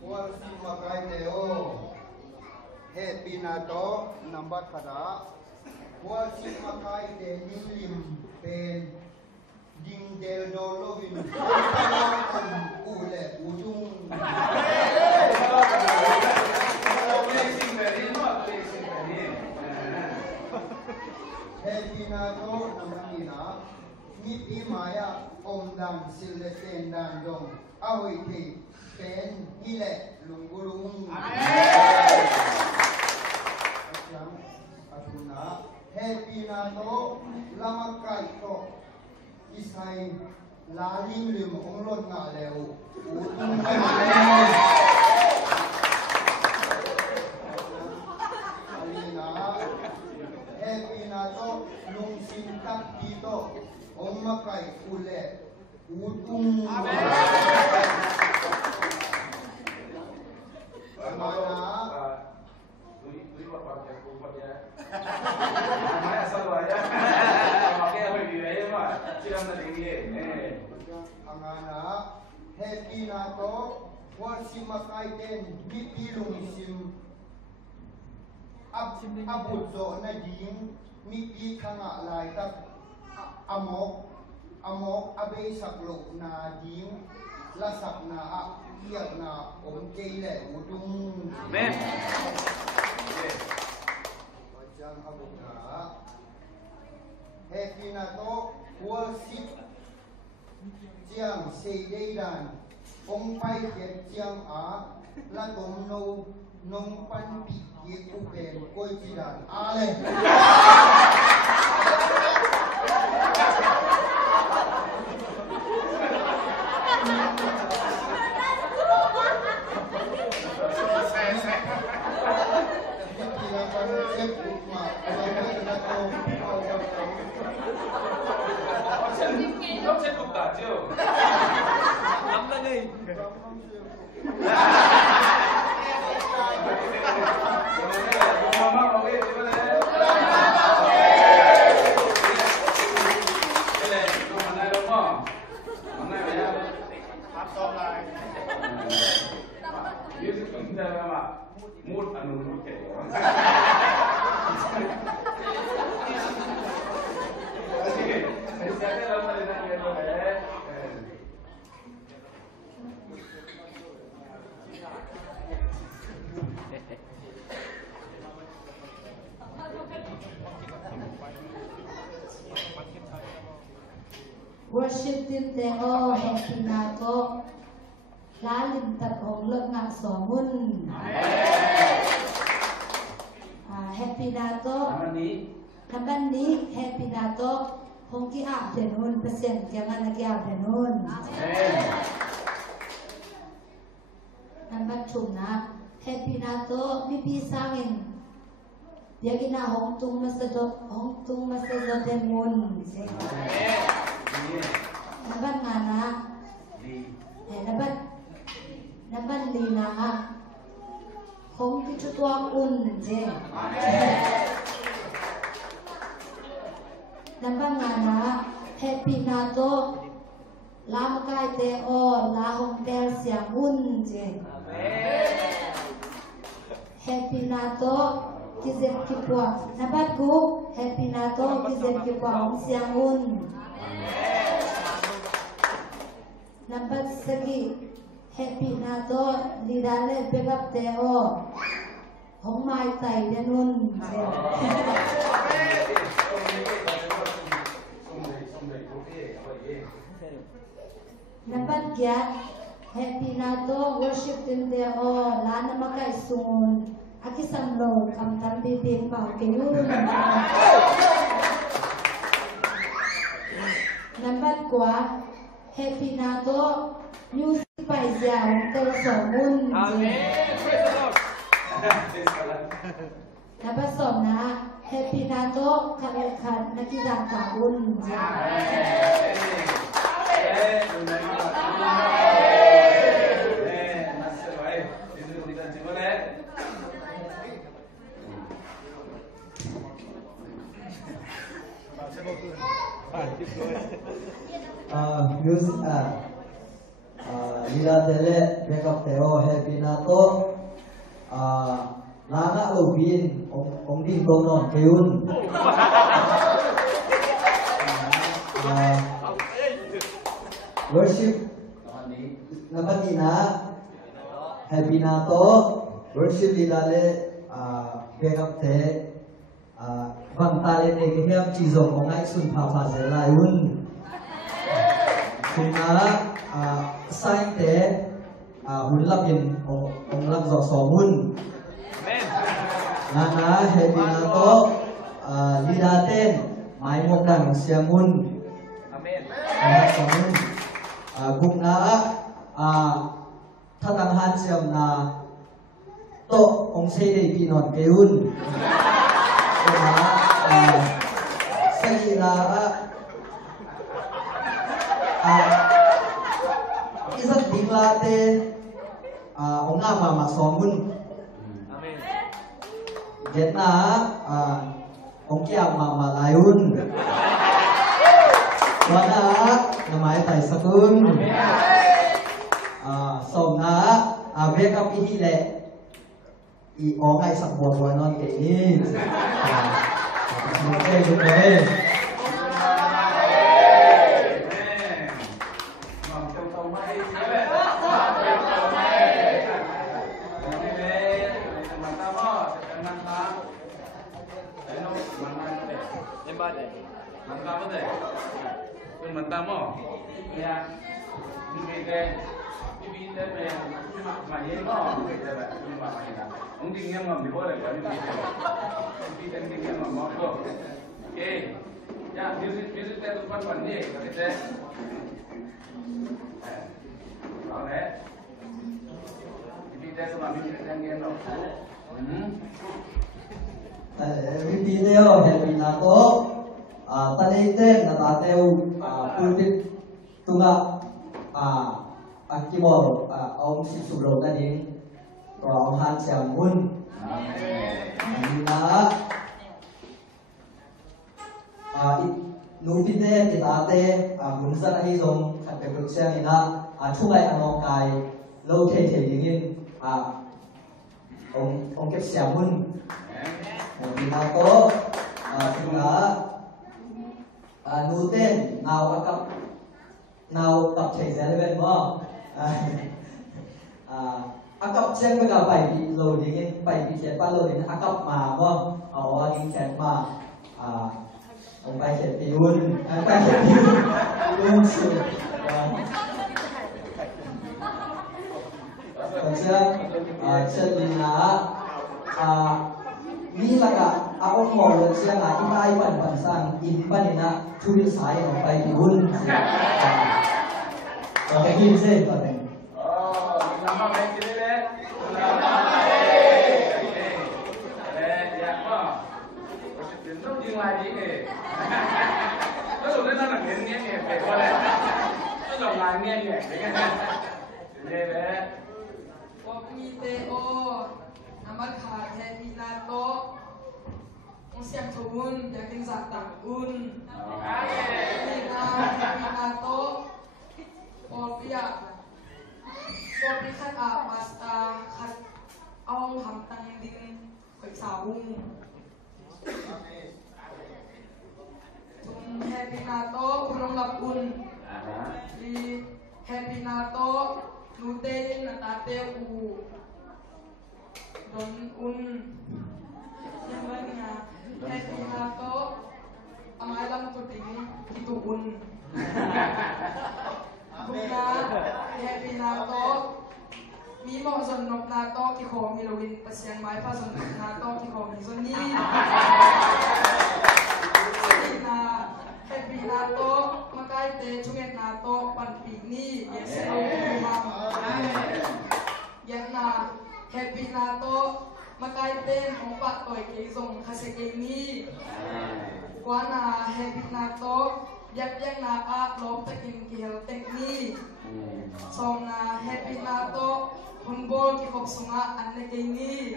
worship makai teo happy na to number kada worship makai te lim pen ding del do lovin ule udung happy na to naman na ngipi maya omdang sile tendan dong away te pen hile lunggulung atuna happy na to lamakai to isai lalim lim onglon nga leo udung happy na to nung sintak dito om makai ule udung happy na to worship makai ten bipilung sim abut zo na ding mi pi thanga lai tak amok abe saklo na ding la sak na a kiak na om keile udung amen wajang abut na happy na to worship chiang sei dei dan ong pai ket chiang a la tom no nong pan pi ye ku pen koi chi dan ale worship team teo happy na to lalim tat ong lek nga somun happy na to naman ni happy na to hong ki a denun pesen jangan lagi a denun naman chung na happy na to mi pi sangin dia kina hong tung masa demun je nabat ngana nabat lina hong kitu tuang je nabat ngana happy nato lam kai te o la hong tel siang je happy nato kizem kipwa nabat ku happy nato kizem kipwa hong siang nabat sagi happy nato lidale pegap te o hong mai tai denun nabat kya happy nato worship team te o lana makai sungun akisam lo kam tam bi pa ke yuru nabat kwa happy nato music pai ja te somun nabat somna happy nato kalekan nakidang kaun music lila tele backup teo happy nato lana lobin ong ding donon keun worship nabatina happy nato worship lila le backup te vang ta le ne ke hiam chi zong ong ai sun pha pha ze lai un kuna sai te hun lapin ong lap zo so mun nana happy nato lida ten mai mok dang siamun amen gumna thatang han siam na to ong sei dei pi non keun sakila isat dinglate onga mama somun getna ongkia mama layun wana namai tai sakun somna backup ihi le i ongai sak bo non ke ni okay ya music teh depan pandai kita oleh kita sama music yang gendong video happy nato tanite na tateu pulpit tunga akimor om sisubro na din ko om han siamun na nupite titate munsa na hizong khat pe siang ina chungai anong kai lo the the dingin ông kép siamun happy nato tunga nuten nào tập thể giải lên mo akap siang ka bai bi lo dingin bai bi chen pa lo ding akap ma mo awa ding chen ma ông bay chạy tiun bay chạy tiun sườn còn chân là ni là cả ông mò lên xe là in ai bận sang in bận na chui lên sải ông bay tiun còn cái gì thế còn này nama baik ini deh. Ya, lagi nih. Terus udah nang ini nih, boleh. Terus dong nangnya nih, ini deh. Kopi Teo, nama khar Happy Nato, usia tahun yakin tahun. Ini Happy Nato, kopi kan pas khas awang hamtang din kesaung. Happy Nato urang lapun. Di Happy Nato nutein natate u don yang lainnya Happy Nato amalang tuting hituun. Bunga Happy Nato Mimo sonok nato kiko milawin pasyang may pa sonok nato kiko misoni. Na Happy Nato makai te cunget nato panpini yes auham. Yang na Happy Nato makai te mongpak toy keizong kasekeni. Kuana Happy Nato yak na a lom takin kihel tekni. Song na Happy Nato Hunbol ki kop sunga anne kini.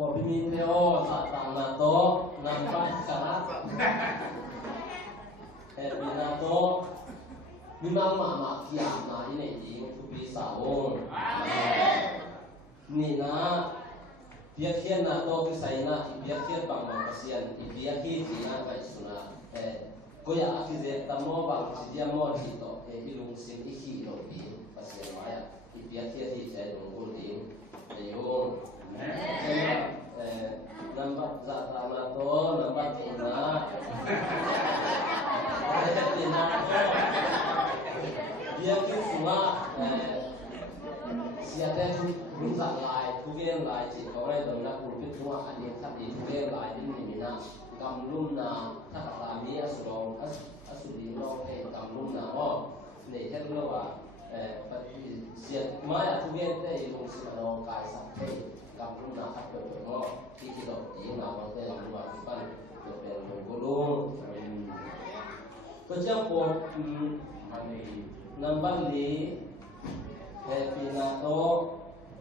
Oh, Pimiteo Satang Nato nampak sangat. Happy Nato memang mama kiana ini di bisa Nina dia kian Nato kisaina dia kian bang masian dia kian kai suna koya akize tamo bang dia mo dito ilung sin iki lo di pasian maya dia kian di saya nunggu di ayo nampak Satang Nato nampak Ina dia kêu semua siapa yang berusaha lain, bukan lain sih. Kalau yang dah berubah semua ada yang tak bukan lain ini mina. Kamlum na tak kami asulong asuli long kamlum na oh ni hello siapa maya bukan teh yang semua kai sampai kamlum na tak berdoa kita di nama teh yang luar biasa berdoa gulung. Kerja pun number li Happy Nato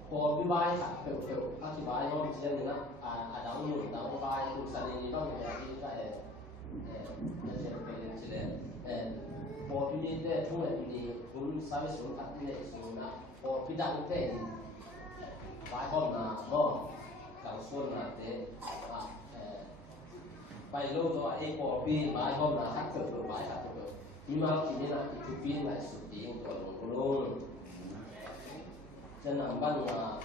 po bibai tak pel kasih bai om sian na ada umur tahu bai urusan ini bang ya kita saya pengen sila po ini teh cuma ini pun sampai surat ini semua po bidang teh bai om na no kalau surat nanti bai lo tu po bi bai om na tak pel bai tak pel Imam ini nak ikutin lah syuting kolong-kolong. Jangan bangga.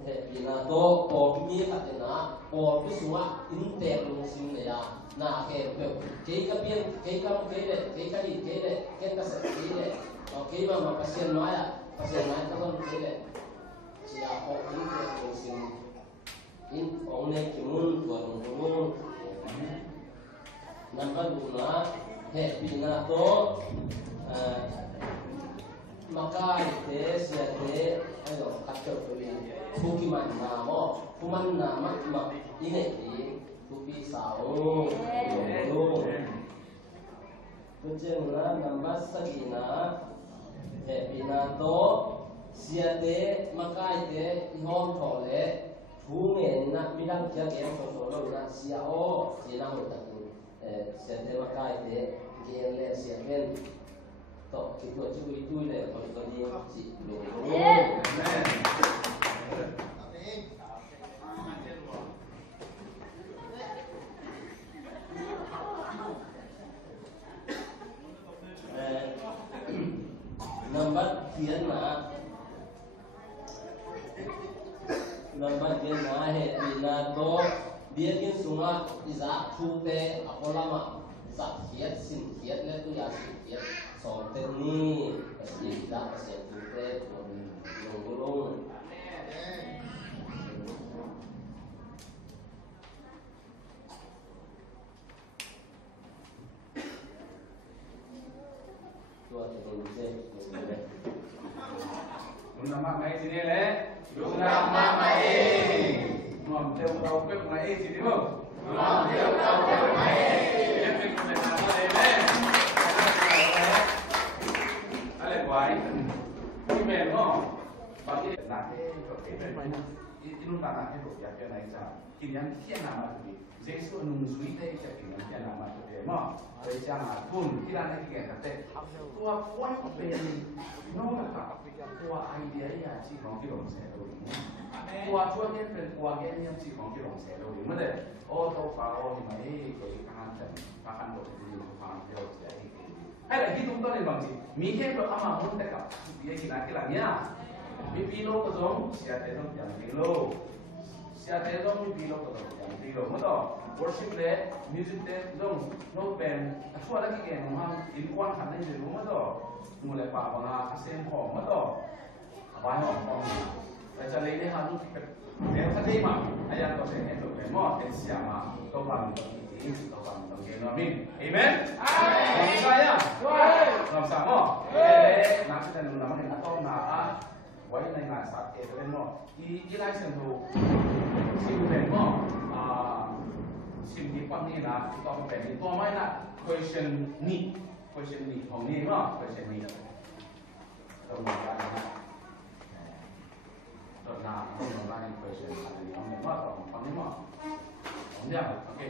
Happy Nato, kopi katena, kopi semua intel musim ya. Nah, kayak kapian, kayak oke mama pasien maya kan kayak siapa intel musim in only kimun kolong-kolong. Nampak guna Happy Nato maka itu siapa ayo kacau beli kuman nama ini di kupi saung kucingna nambah segina Happy Nato siapa maka itu ihom tole bunga nak bilang dia yang sosok nak siao siapa bertak siapa makai deh, gile siapa toh kita itu deh kalau dia si belum. Nampak dia Happy Nato dia kan semua izak tupe apa lama zat kiat sin kiat le tu ya sin kiat song tên ni gì đã sẽ tu tết luôn luôn tua thì tôi sẽ Yung nama may sinile. Yung nama may. Ngom theo câu quyết may gì đúng không? Ngom theo câu quyết may. Em biết cái này là gì đấy? Cái này quái. Cái mềm không? Và cái là cái mềm này. Cái lúc ta làm cái đồ vật cái này sao? Khi nhắn thiên nào mà tụi dễ số nung suy thế sẽ khi nhắn thiên nào mà tụi mà. Rồi cha mà thun khi ra này cái cái này. Tua quái bên nó là cả. ตัวไอเดียอย่างที่ของที่หลงเสียเราดีตัวช่วยเนี่ยเป็นตัวแก่เนี่ยที่ของที่หลงเสียเราดีเมื่อเด็กโอ้ตัวฟ้าโอ้ที่ไม่เคยการแต่การขันบทที่อยู่ความเดียวเสียที่ให้แต่ที่ตรงต้นในบางทีมีแค่เราเอามามุ่งแต่กับที่ที่นั่นที่หลังเนี่ยมีปีโลก็ต้องเสียแต่ต้องอย่างปีโลเสียแต่ต้องมีปีโลก็ต้องอย่างปีโลเมื่อต่อ worship เลย music เลยต้องโน้ตเป็นช่วยแล้วกี่เกมของมันอินกวนขันได้เลยเมื่อต่อมูลค่าของอาเซียนของเมื่อต่อวายของแต่จะเลยได้ทำทุกที่เป็นเรื่องคดีมาอาจารย์ก็จะเห็นตัวเป็นมอดเป็นเสียมาตัวฟังตัวที่ตัวฟังตัวเกณฑ์นอมินเอเมนอามินใช่ยังน้ำสามมอนักแสดงหนุ่มน้ำมันต้องมาไว้ในงานสัตว์เอเป็นมออีไลเซนทูซิมเป็นมอซิมที่ฟังนี่นะต้องเป็นตัวไม่นะ question นี้ question นี้ของนี่มอ question นี้ต้องมีการตอนนั้นต้องมีการ question อะไรนี้ต้องมีว่าต้องฟังนี่มอผมอยากโอเค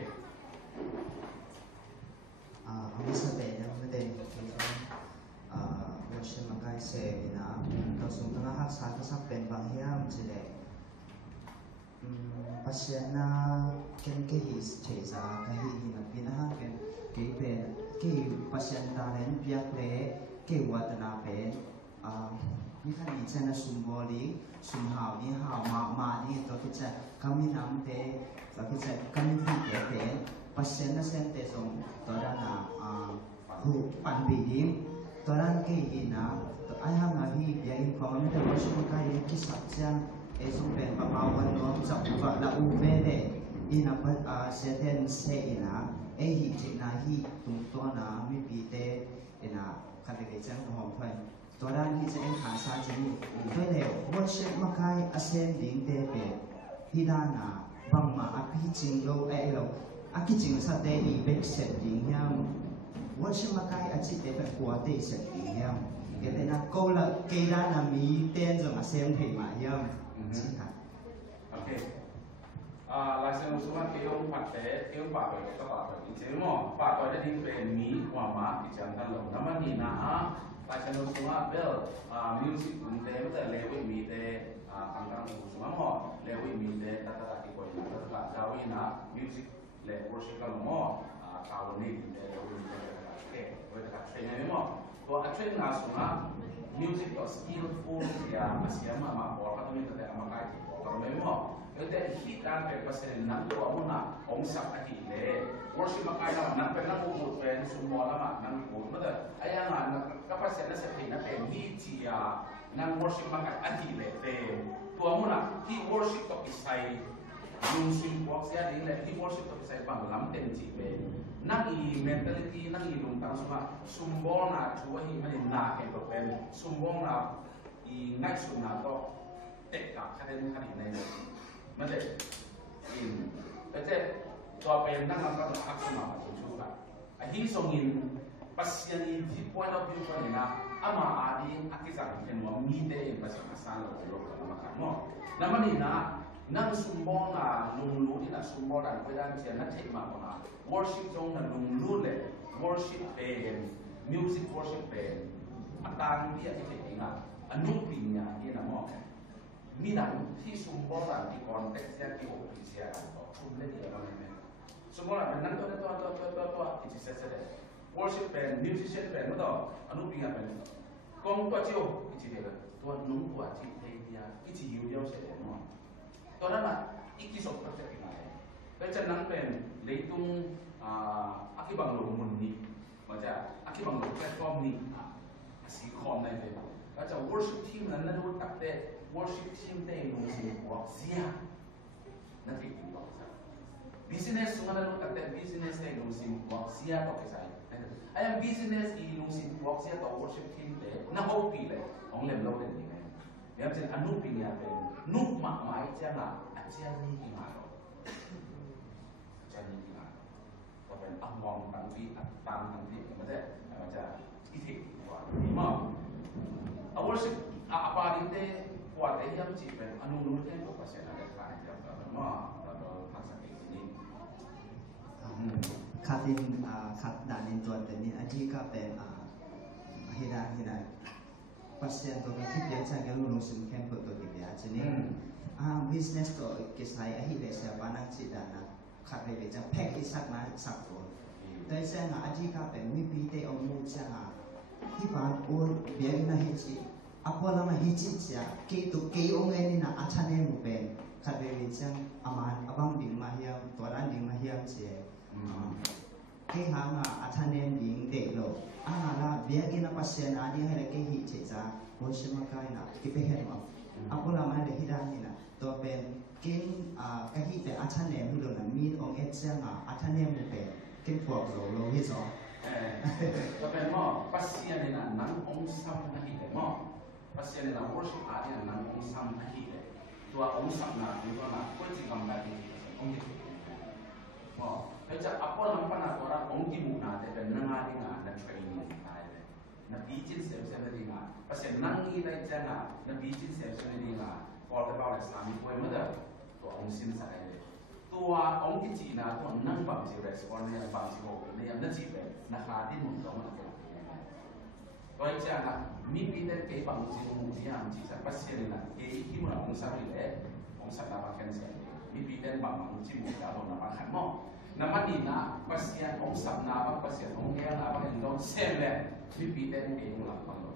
Kami sabihin na natin worship magay seminar tapos yung tangahak sa kasapin banghiyam sila pasya na kenkehis chesa kahi na pinahaken kaipen kay pasya talen piyak le kay watana pen ni kan itsa na sumboli sumhaw ni haw ma ni to kitsa kami namte kitsa kami pite pasya na sente song tora na hu panbidim toran ke hina to ai ha na hi ya in ko ma ta worship ka ye kisat chang e song ben pa ma wan no sa va la u ve de ina pa seten se ina e hi chi na hi tung to na mi pi te ina ka le ke chang hom phai toran hi che en kha sa chi ni to le worship ma kai ascending te pe hina na bang ma api ching lo e lo aki ching sa te hi back setting yam worship makai achi te pe kwa te setting yam ke te na ko la ke da na mi ten zo ma sem thei ma yam okay la sen usuma ke yong pat te ke yong pa pe ka pa pe che mo pa to de ding pe mi kwa ma ki chan tan lo na ma ni na la sen usuma bel music un te te le we mi te kang kang usuma mo le we mi te ta ta ki ko na ta ta da we na music le worship ka mo ka lo ni te le we mi te we ta train ni mo to a train na suma music to skillful ya asiama ma ko ka ni te ama ka ki ko me mo ete hit dan pe pasen nan to amuna ong sak a hi le worship ma kai na nan pe na bu bu pe sumo la ma nan bu ma da aya na ka pasen na se pe na pe ni ti ya nan worship ma kai a hi le te to amuna hi worship to isai yung sim box ya ding le hi worship to isai bang lam ten ti pe nang i mentality nang i lung tang suma sumbo na chuwa hi ma na ke to pe sumbo na i ngai su na to tek ka khaden khani neiมันจะอินแต่เจ้ตัวเป็นนั่งมันก็ต้องอักษรมาถึงช่วงนั้นไอ้ที่ส่งอินปัสยานีที่ point of view คนนี้นะอามาอาดีอักษรเห็นว่ามีเดย์ปัสยาสารเราโลกเรามาขันมั้งนั่นมันนี่นะนั่งซุ่มบองนะลุงรู้ที่นั่งซุ่มบองนั่งไปด้านเชียร์นั่งเทมาคนนะ worship จงนั่งลุงรู้เลย worship เป็น music worship เป็นอัตราที่จะเห็นนะอนุปิญญาที่นั่นมั้งมีหนังที่ซุ่มบอลหที่คอนเท็กซ์ที่โอพิเชียร์ต่อชุมเล่นที่เราไม่ซุ่มบอลเป็นนั่งตัวที่จะเสร็จ worship เป็น musician เป็นไม่ต่ออนุปิญญาเป็นกองตัวเจียวที่เดียวตัวนุ่งตัวที่เทียที่ยิวเดียวเสร็จมั้งตอนนั้นอ่ะอีกที่สองก็จะเป็นอะไรแล้วจะนั่งเป็นเลยตุ้งอากิบังลงมุนนี้ มันจะอธิบายบนแพลตฟอร์มนี้สีคอมในเว็บแล้วจะ worship team นั้นนั่นรู้ตัดแต่ worship team ได้ลงสินหัวเสียนั่นที่ผมบอกครับ business มันนั่นรู้ตัดแต่ business ได้ลงสินหัวเสียต่อไปใส่ไอ้ business อีลงสินหัวเสียต่อ worship team ได้น่าเอาปีเลยของเล่มเราเป็นยังไงเดี๋ยวจะอนุปีเนี่ยเป็นนุกมากมายเจ้าหน้าอาจารย์นี่กี่มาหรออาจารย์นี่กี่มาก็เป็นอัมวองบางปีตามทางที่มันจะอีทิกกว่าดีมากเอาว่าสิapa dite kuat yang cipen anu nurutnya itu pasti ada kerja pertama atau masa ini คาดินคัดด่านในตัวแต่นี่อาชีพก็เป็นเฮดาปัสเซียนตัวนี้ที่เดียวจะยังลงสินแค่ตัวที่เดียวจะนี่business ตัวกิจการอาชีพเสียบ้านนั่งจิตนะขัดไปเลยจะแพ็กอีสักมาสักตัวแต่เสียงอาชีพก็เป็นมีปีเตอมูจะที่บ้านโอนเบียร์น่าฮิจิapa lama hijit ya kitu kiung ini na achane mupen kadeli jang aman abang ding mahiam toran ding mahiam che ke hanga achane ding de lo ana la bia ina pasien adi hele ke hi che cha boshima kai na ki pe hen ma apa lama le hidani na to pen kin ka hi te achane hu lo na mi ong et jang achane mupen kin phuak lo hi so to pen mo pasien ni na nang ong sam na hi le mo pasien na worship ada yang nang ong sam ahi le tua ong sam na itu na ko ji kam da di ong ki oh eja apa nampak na orang ong ki mu na de ben na di na na training na de na bijin se se na di na pasien nang i dai ja na bijin se se na di na all about islamic way ma da to ong sin sa le tua ong ki ji na to nang bang ji respond ne bang ji ho ne na ji be na ha di mu do ma Vậy cha là mi bị đến cái bằng gì cũng gì làm chỉ sản xuất hiện là cái khi mà ông sản xuất đấy ông sản xuất bằng khen mi bị đến bằng chỉ một cái đồ là bằng hẳn mò nằm mắt nhìn là phát hiện ông sản xuất bằng phát hiện ông nghe là bằng hình dong xem lên mi bị đến cái ông làm bằng đồ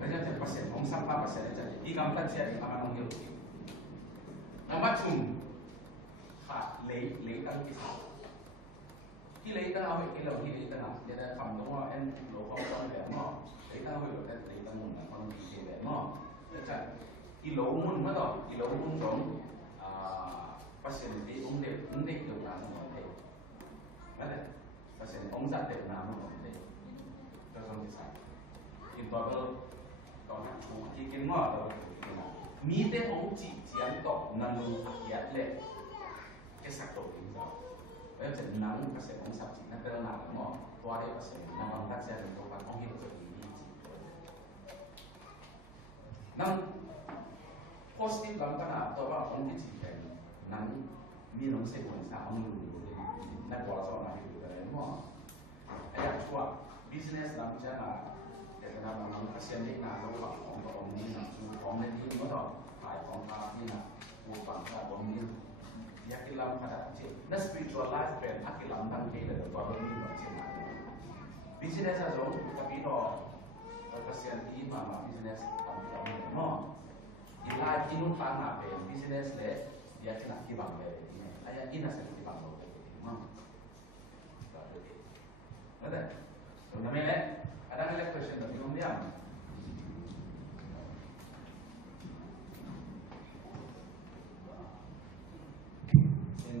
bây giờ thì phát hiện ông sản xuất phát hiện là cái cảm giác gì là ông hiểu nằm mắt chung khá lấy đăng kýที่เลยตั้งเอาไปกินเราที่เลยตั้งจะได้คำตรงว่าเอ็นหลวงพ่อต้องแบบเนาะเลยตั้งไปแบบเลยตั้งมุ่งนะคนดีแบบเนาะจะกิโลมุ่งเมื่อต่อกิโลมุ่งตรงภาษาที่องค์เด็กเกี่ยวกับองค์เด็กนั่นแหละภาษาองค์จัดเด็กน้ำองค์เด็กก็ต้องที่ใส่กินตัวก็ต่อหาชูที่กินง้อเรามีแต่องค์จีเจียนตกนันลูเยอะเลยแค่สักตัวเองเราแล้วจะนั่งภาษาของสับจีนั่นเป็นหลักเนาะตัวเดียวภาษานั่งบางท่านจะเป็นตัวการองค์ที่เราจะมีจีนั่งโพสต์ที่บางท่านตัวว่าองค์ที่จีเป็นนั่งมีน้องเสียงสาวองค์อยู่นั่นตัวเราสอนอยู่เลยเนาะไอ้อย่างชั่ว business หลังจากแต่เราบางภาษาเล็กนาเราหลักขององค์นี้นะของในที่ก็ต้องขายของตาที่นะผู้ฟังชาบองนี้อยากกินลำขนาดเช่นนั่น spiritual life เป็นอักกิลำตั้งที่เลยตัวเราไม่เหมือนเช่นนั้น business อาจจะtapi to pasien ini mama business kami kami no ila kinu tanahเป็น business เลยdia kena kibangเลยayah ini nasi kibang lo no ada sebenarnya ada nggak question tapi kemudian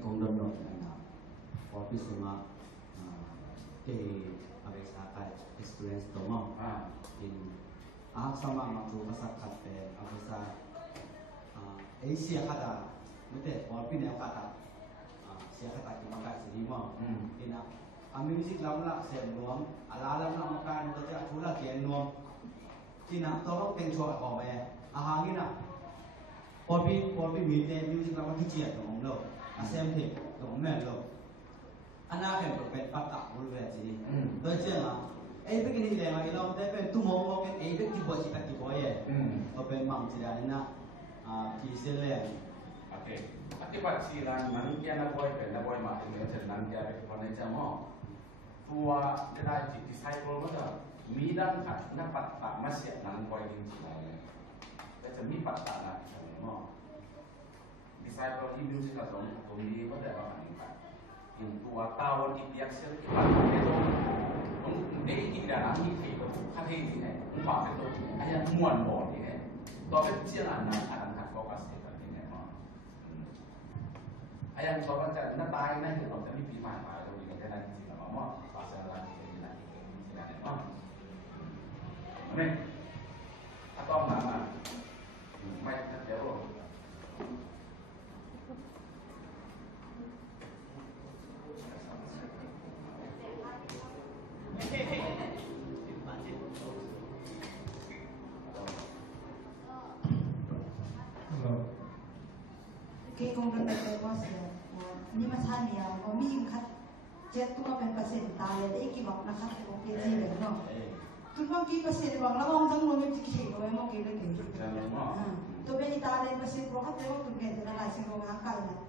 công đồng đội là có biết số mà cáiอะไรสักการ experience ตัวมั้งin สมัยมาดูภาษาขัดเป็นภาษาเอเชียขัดไม่แต่พอพี่เนี่ยขัดเสียขัดที่มาขัดสิ่งมั้งนี่นะมิวสิกลำละเสียงรวมลาลำละมาการตัวจะทุละเกียนรวมที่นะตัวเราเป็นชัวร์ออกไปหางนี่นะพอพี่มีแต่มิวสิกลำละที่เจียดของเราเซมเทของแม่เราอันนั้นเป็นปัตตาบุรุษจีนโดยเฉพาะไอ้พวกนี้เลยมาเราได้เป็นตุ้มโม่เป็นไอ้พวกที่บ่จิตที่บ่เย่ก็เป็นมังจีรานี่นะที่เซลล์โอเคอธิบายสิละนั่งแกนักบอยเป็นนักบอยมาถึงแล้วจะนั่งแกเป็นคนในจำอ๋อตัวได้จิตที่ใส่โปรก็จะมีดังขัดนักปัตตามาเสียนั่งบอยจริงๆเลยแต่จะมีปัตตานะอ๋อ disciple ที่มิวสิกเราตรงนี้ก็ได้ว่าอันนี้ครับ in tua tawon ipiak sel ipan itu dari tidak nanti itu kan ini nih umpan itu hanya muan bol ini tapi jangan akan fokus itu ini mah ayam sobat kan nanti tayang nanti kalau tapi piman lah kalau ini kan nanti sih mah pasal lagi ini nanti mah ini atau mana mai nanti apa Kay kung ganda ko siya, ni masani ya, o mi kat jet tu apa persen tayo, deh kibak nak kat ko pili le no. Tu bang ki persen bang lawang jang lo mi kisi ko mo kile ke. Tu be ni tayo persen ko kat ko tu ke na lai sing ko ngakal na.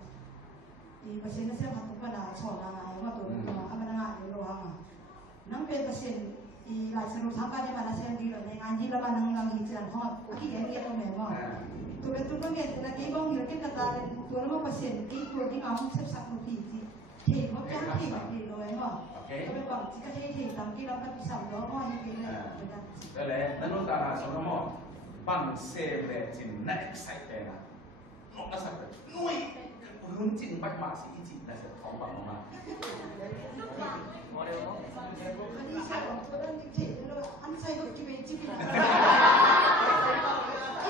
Di persen na siya kat ko na so na mo tu ama na nga lo ha. Nang pe persen i lai sing ko thapa ni mana siya di lo ne nganji la manang lang hi chan ho. Aki ge ni to me mo. Tu betul banget, nak ibang hilang kata tuan mau pasien, itu di kamu sebsak nuti, hei, mau cakap hei bagi lo, emang. Tu bang, jika hei, tapi dapat bisa lo, mau ini kira. Boleh, nanti cara semua bang celebrating next excited lah. Mau kasar, nui, runcing baik masih izin dah setahun bang mama. Ini saya, orang dikit, anak saya kok cipik.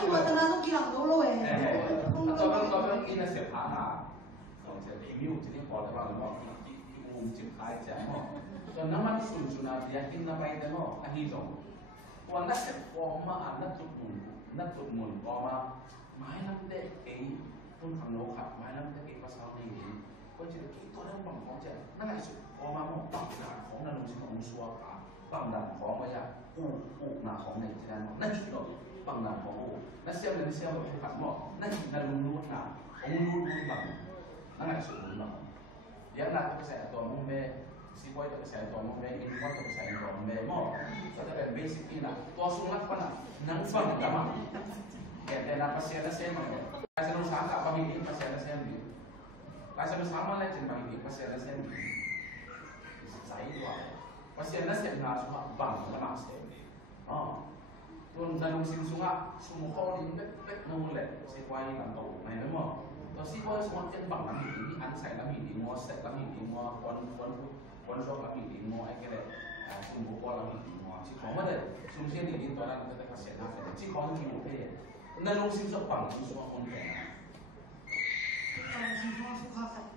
Buat tenaga kilang dulu Coba kita sepana, kalau saya review jadi kalau orang mau cipkai aja mau, dan nama sunjuna yakin nama itu mau ahidong, kalau nak sepoma anak tukmun, koma main nanti pun kamu kat main nanti pasal ini, kau jadi kita orang bang kau jadi, nak isu koma mau bangdan kau nak nulis kau suaka, bangdan kau macam nak kau ni jadi nak itu bangdan kau. Nasiam dan siam berkat mo, nanti nalulun na, umulun bang, nangai sumun bang. Yang nak kesehatan tuan mumbe, si boy tu kesehatan tuan mumbe, ini boy tu kesehatan tuan mumbe mo. Tapi basic ini nak, tuan sungat mana, nang bang dama. Kita nak pasien nasiam mo. Pasien usaha tak bagi ini pasien nasiam ni. Pasien usaha lah jen bagi ini pasien nasiam ni. Saya dua, pasien nasiam nak suka bang mana nasiam ni. Oh. Tuan dalam sungai semua di bet nolak sesuai dengan tahu, mana mo. Tapi kalau semua tempat kami ini, ansai kami ini, mau set kami ini, mau konsul kami ini, mau akhirnya sumbu pola kami ini, mau cikgu mana, sumber ini tuan kita kasih nak, cikgu kita boleh. Dalam sumber bang, semua konten. Kalau semua suka kat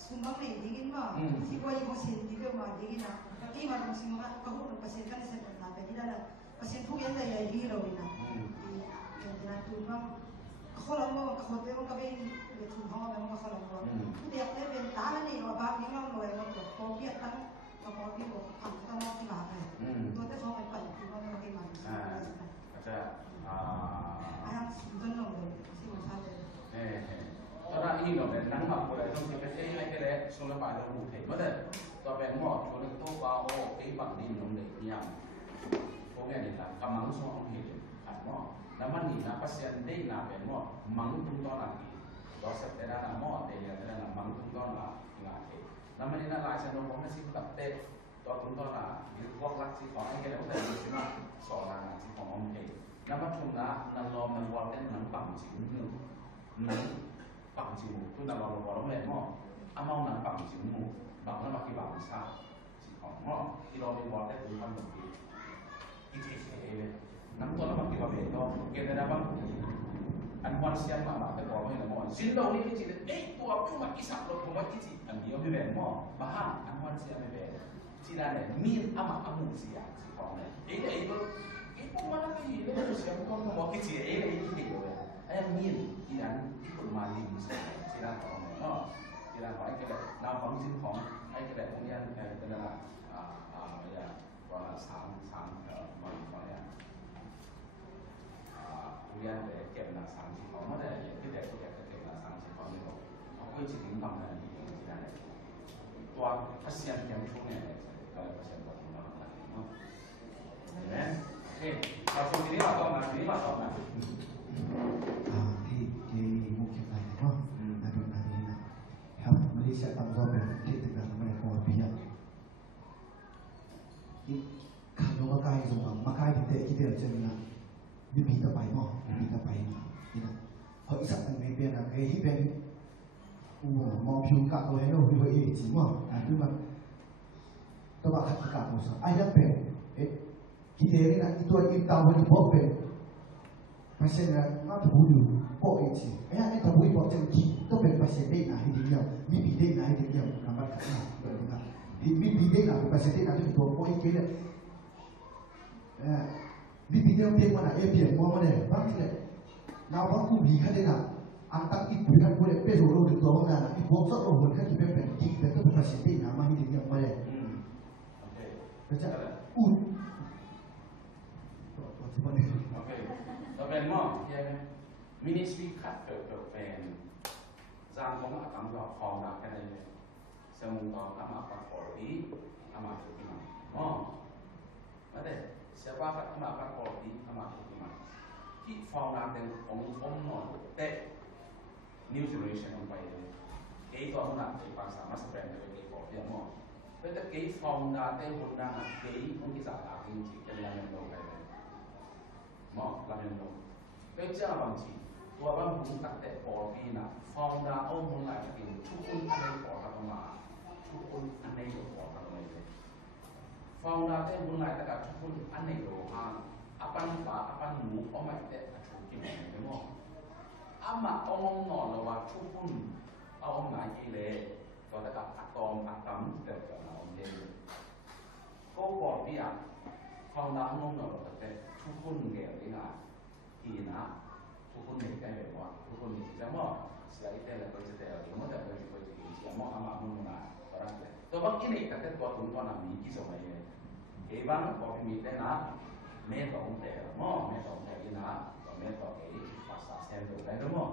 sumbang ni dingin mo, cikgu yang masih di bawah dingin na. Tapi malam semua kau nak pasien kan saya nak bagi dah. Pasien tu yang dah hero ina. Yang nak tumbang, kalau mau kau tu orang kau ni tumbang memang kalau mau. Dia tu bentar ni, orang ni orang luar mau tu. Kau biar tan, kau biar kau angkat mau di mana. Tu tu kau pergi tumbang mau di mana. Macam ayam sudah nol, si macam tu. Tara ini loh, dan nama aku itu kita saya akhirnya sudah pada buat. Betul. Tapi mau kalau itu bawa bang di nomor yang Pokoknya ni lah, kamang semua orang hidup, kan mo. Nama ni, napa pasien day na ben mo, mang tunggu lagi. Dosa tidak nak mo, dia tidak nak mang tunggu lagi. Nama ni nak lagi saya nombor nasi tak teh, doa tunggu lah. Di waktu lagi kalau ini kita udah di sini, soalan lagiของorang hidup. Nama tunggu nak lo membuatkan nang pangcimu, nang pangcimu. Tu nak lo orang lain mo, amau nang pangcimu, bang nama kita bangsa.ของmo, kita membuatkan tu kan begitu. Nắm tôi nó bằng cái bảo vệ thôi, kia đây là bằng anh quan xem mà bảo cái có bao nhiêu là mỏi. Xin đầu đi cái chị đấy, ấy tôi không mặc cái sạp đâu, không mặc cái chị anh hiểu như vậy mỏi, bà ha, anh quan xem như vậy, chị là này miên âm mặc âm mù gì à, chị còn này, ấy là ấy tôi, cái không mặc cái gì đấy, tôi xem con không mặc cái gì ấy là cái gì rồi, ấy là miên, chị là cái phần mà lim chị là còn này, nó, chị là phải cái này, nào phóng xin phóng, ấy cái này không nhân, cái này là bây giờ gọi là sáng mọi người Kemudian kem nak sanksi kaum ada kita kem nak sanksi kaum itu. Aku itu timbang dan tidak ada. Tuan pasien yang punya kalau pasien buat timbang. Amen. Oke, langsung ini atau mana? Ini atau mana? Di mungkin lain kok. Ada mana? Help Malaysia มีปีต่อไปมั้งมีต่อไปนี่นะเพราะอีสักมันไม่เป็นอะไรที่เป็นมองผิวกับตัวเองเราดูเองจริงมั้งคือมันตัวขัดกับมุสไอ้นั่นเป็นคิดเองนะตัวอีตาวันนี้พบเป็นไม่ใช่นะน่าจะพูดอยู่พบเองสิไอ้นั่นถ้าพูดบอกจะคิดต้องเป็นไม่ใช่ได้ไหนเดียวมีปีได้ไหนเดียวน้ำมันขัดหน้าเลยนะครับมีปีได้ไหนเป็นไม่ใช่ได้ไหนที่ตัวพบเองเลยมีปีเดียวเพียงวันไหนเพียงมองมาเลยบางทีเลยเราบางคู่มีขั้นได้นะอันตั้งอีกคุยกันคนเดียวเป็นรู้ถึงตัวของนั้นอีกพวกสักเราคนแค่ที่เป็นจริงแต่ต้องเป็นไม่ใช่ได้ไหนมาที่เดียวมาเลยก็จะอุ่นโอเคเราเป็นหม้อใช่ไหมมินิสวีคัดเป็นจางของอาตมาฟองดักแค่ไหนเลยสมุนอามาปักคอรีอามาสุกิมาหม้อนั่นเองเสียว่าอามาปักคอรีอามาสุกิมาที่ฟองดักเป็นองนอนแต่ new generation ลงไปเลยเกี่ยวกับมันที่ภาษามาสเปนเลยเกี่ยวกับเรื่องหม้อเป็นแต่เกี่ยวฟองดักแต่หุ่นดังเกี่ยวกับที่จะอาจริงๆเป็นยังไงลงไปเลยหม้อลำยังลงเป็นเจ้าบางทีตัวบางคนตัดแต่ปอปีน่ะฟองดาเอาหุ่นไหลกินทุกคนอันนี้ปอทำมาทุกคนอันนี้อยู่ปอทำอะไรเลยฟองดาแต่หุ่นไหลแต่กับทุกคนอันนี้อยู่ห่างอาปันป่าอาปันหมูเอาไม่แต่ถูกกินไม่ได้หมดอามาเอามองนอนแล้วว่าทุกคนเอาไหนกินเลยตัวแต่กับอะตอมอะตัมเกิดกับเราเองก็ปอปีอ่ะฟองดาเอามองนอนแล้วแต่ทุกคนเกี่ยวกับงานที่นะทุกคนเห็นกันแบบว่าทุกคนจะมองเสียอีกแต่ละคนจะแต่ละคนแต่ละคนจะเสียมองอามามุนนาตอนนั้นเลยตัวบางทีนี่แต่ตัวตุนตัวนั้นมีกี่สมัยเลยเกี่ยบางพอมีแต่นะเมื่อตอนแต่มองเมื่อตอนแต่กินนะตอนเมื่อตอนเกี่ยภาษาเซนต์ได้หรือมั้ง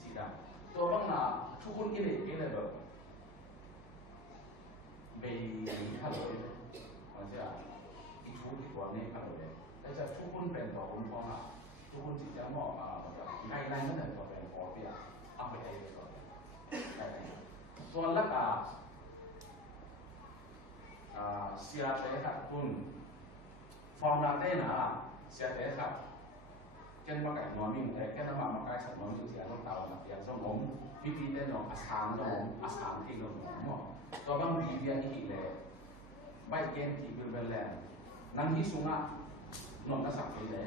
สิครับตัวบางน่ะทุกคนกินเลยแบบเบย์ฮัลโหลมันจะอีทูที่ตัวนี้ฮัลโหลเลยแต่จะทุกคนเป็นตัวคนพ่อน่ะทุกคนจิตใจมองมาแบบไงนั่นแหละตัวเป็นพอเพียงอัพไปได้เลยส่วนละกาเสียเตะขัดคุณฟอร์มดังได้นะเสียเตะขัดแกนมาไก่นอนมิ่งเลยแกนมาไก่สัตว์นอนมิ่งเสียต้องเต่าแบบอย่างสมองพี่พีได้หนออาสามสมองอาสามที่เราหนอเนาะตัวบางพีเบียนอีกเลยใบเกนที่เป็นเบลแลนนั่งที่สูงอ่ะนอนกระสับไปเลย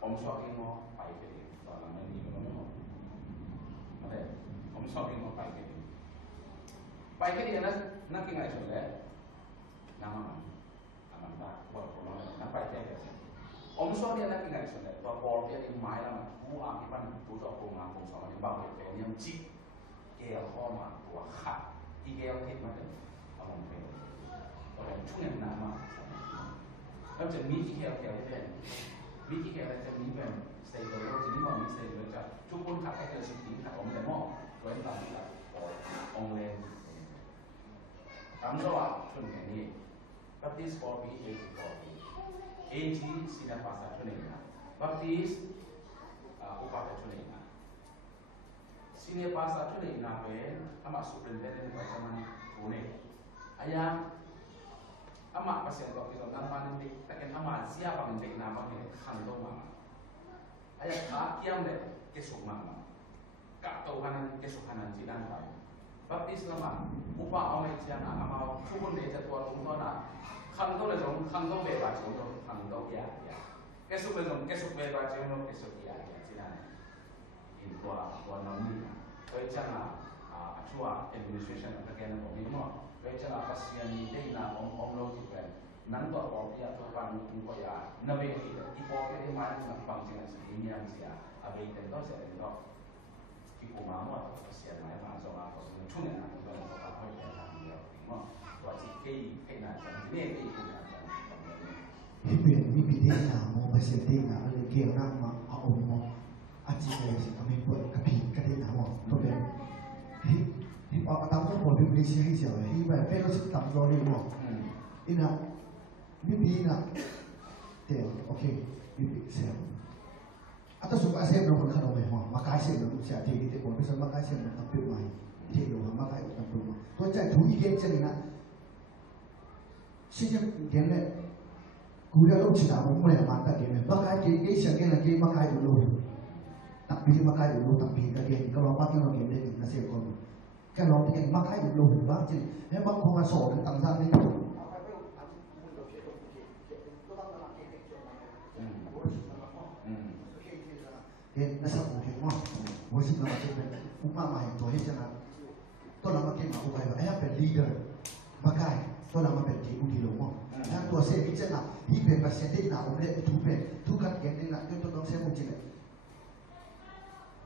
ผมชอบกินงอไปกันเองตอนนั้นไม่มีมันไม่หมดมาเลยผมชอบกินงอไปกันเองไปกันเองนั่งกินอะไรส่วนแล้วน้ำมันบ้าบอกผมว่านั่งไปแค่เดียวผมชอบเนี่ยนั่งกินอะไรส่วนแล้วตัวบอลเนี่ยไม้แล้วมันผู้อาที่มันผู้จอบโรงงานผมสอนที่บ้านเป็นเนี่ยจิกแก้วข้อมาตัวขัดที่แก้วเทปมาเลยเอาลงไปตัวเป็นช่วงน้ำมาแล้วจะมีที่แก้วที่เป็นวิธีการจะมีเป็นสเตเบิลจะมีความมีสเตเบิลจะทุกคนขับให้เกิดสิ่งที่ขับผมจะมองไว้ตามหลักองเลนตามระหว่างช่วงนี้ baptist for me 80 sinar pasar ช่วงนี้นะ baptist อุปถัมภ์ช่วงนี้นะ sinar pasar ช่วงนี้นะเป็นอามาสุพรรณเป็นประจำวันวันนี้อายังamak pasien kau kita nama nanti, tapi amak siapa nanti nama ni khandong mama. Ayat kiam deh kesuk mama. Kak tahu kanan kesuk kanan jidan kau. Baptis lama, upa awal jian amal kubun deh jatuh tunggu na. Khandong le jong khandong bebas jong khandong ya. Kesuk bebas jong kesuk ya jidan. Ini tua nami. Kau jangan acua administration bagian komitmen. Vậy cho là pasien ni đây là ông lâu thì về nắng tỏa bỏ bia cho bạn cũng có ya na về thì đi bỏ cái mai là bằng chuyện là gì nhỉ gì à về thì đó sẽ đến đó khi cô má mà pasien này mà cho là có những chung nhận là có bạn hơi để làm nhiều đúng không và chỉ cái này chẳng nên cái này chẳngที่เปลี่ยนมีปีเดียนาโมไปเสียเดียนาเลยเกี่ยวนั่งมาเอาอมโมอาจีเลยสิทำให้ปวดกระพีกระเด็นหนาหมดตัวเป็นที่ออกตามต้องบอกเป็นวิธีให้เสียวที่แบบเป็นรู้สึกต่ำรอเลยหมดอินะมีปีนะเดี๋ยวโอเคมีปีเสียวอัตสุกอาเซียนเราคนขนมไหมหัวมาไกลเสียนเราเสียทีที่คนเป็นสมัครไกลเสียนเราตั้งเป็นใหม่ที่อยู่มาไกลตั้งเป็นใหม่ตัวใจถูกอีกเกณฑ์เจริญนะสิ่งที่เกณฑ์เลย cú đã lúc chỉ đạo một người làm ta kiếm bác cái sáng cái là cái bác cái đủ luôn đặc biệt bác cái đủ luôn đặc biệt là cái lo bác cái lo kiếm đây là sẽ còn cái lo cái bác cái đủ luôn bác chỉ nếu bác không là sổ được tăng ra đi cái nó sắp một cái ngon với sự làm cái cũng mà mày tôi hết cho nó tôi làm cái mà cũng phải là em leader bác cái tôi làmเป็นที่อุทิศหลวงนะตัวเสียพิจารณาที่เป็นเปอร์เซ็นต์ที่หนาผมเลยทุกเป็นทุกการเก็บในหลักก็ต้องเสียมุจิเลย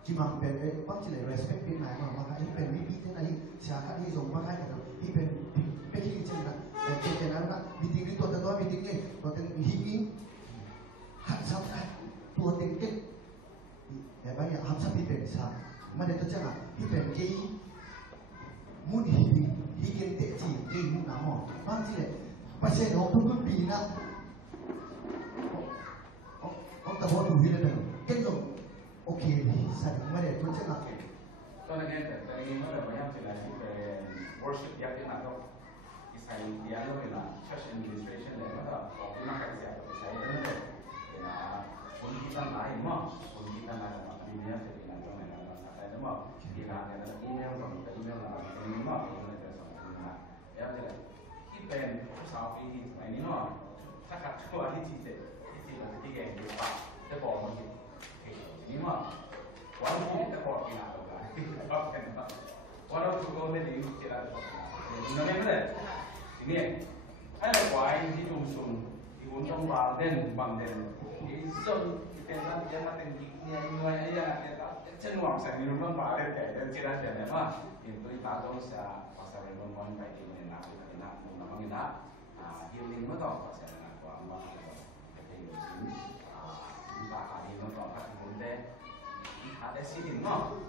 ที่มาเป็นบางทีเลย respect เป็นไหนมาที่เป็นวิธีที่ไหนเสียค่าที่ส่งมาให้กันที่เป็นที่พิจารณาเป็นเจนานะวิธีนี้ตัววิธีนี้ตัวเต็งหิ้งหัดซ้ำกันตัวเต็งเก็บแต่บางอย่างหัดซ้ำที่เป็นซ้ำไม่ได้ตัวเจ้าที่เป็นกี่มุนหิเกนเตจีกินน้ำหอมบางทีเลยประเทศของทุกปีนะต้องตะโกนดูที่นั่นเลยเก่งเลยโอเคสั่งไม่ได้ตัวเจ้าตอนนี้แต่ตอนนี้เขาเลยพยายามจะที่เป็น worship ยักษ์ที่นั่นก็อิสราเอลเดียร์เลยนะ church administration เลยก็ออกมาขายเสียอิสราเอลนั่นเลยนะคนที่ตั้งหลายมั่งคนที่ตั้งหลายมั่งมีเนี่ยจะเป็นอะไรนะแต่แล้วมั่งที่ร้านเนี่ยนะอีเมลส่งอีเมลมาอีเมลมาแล้วที่เป็นผู้สาวปีที่ไหนนี่เนาะถ้าขัดชั่วที่เราจะที่แกงอยู่ปะจะบอกมันนี่เนาะวันนี้จะบอกกินอะไรบอกกันนะวันเราทุกคนได้ดีกินอะไรบอกนั่นเองเลยทีนี้ให้เราไว้ที่จุ่มซุนที่หุ่นต้องบาเด่นบางเด่นที่ส่วนที่เป็นร้านยังมาเป็นกินเนี่ยยังไงยังไงเช่นหวังสังยืนต้องบาเด่นแต่เดินที่ร้านเด่นเนี่ยว่าที่ตัวตาต้องเสียภาษาเรื่องมันไปที่Kita healing betul pasal dengan kuama healing sini kita kali betul kan bunda ada sini no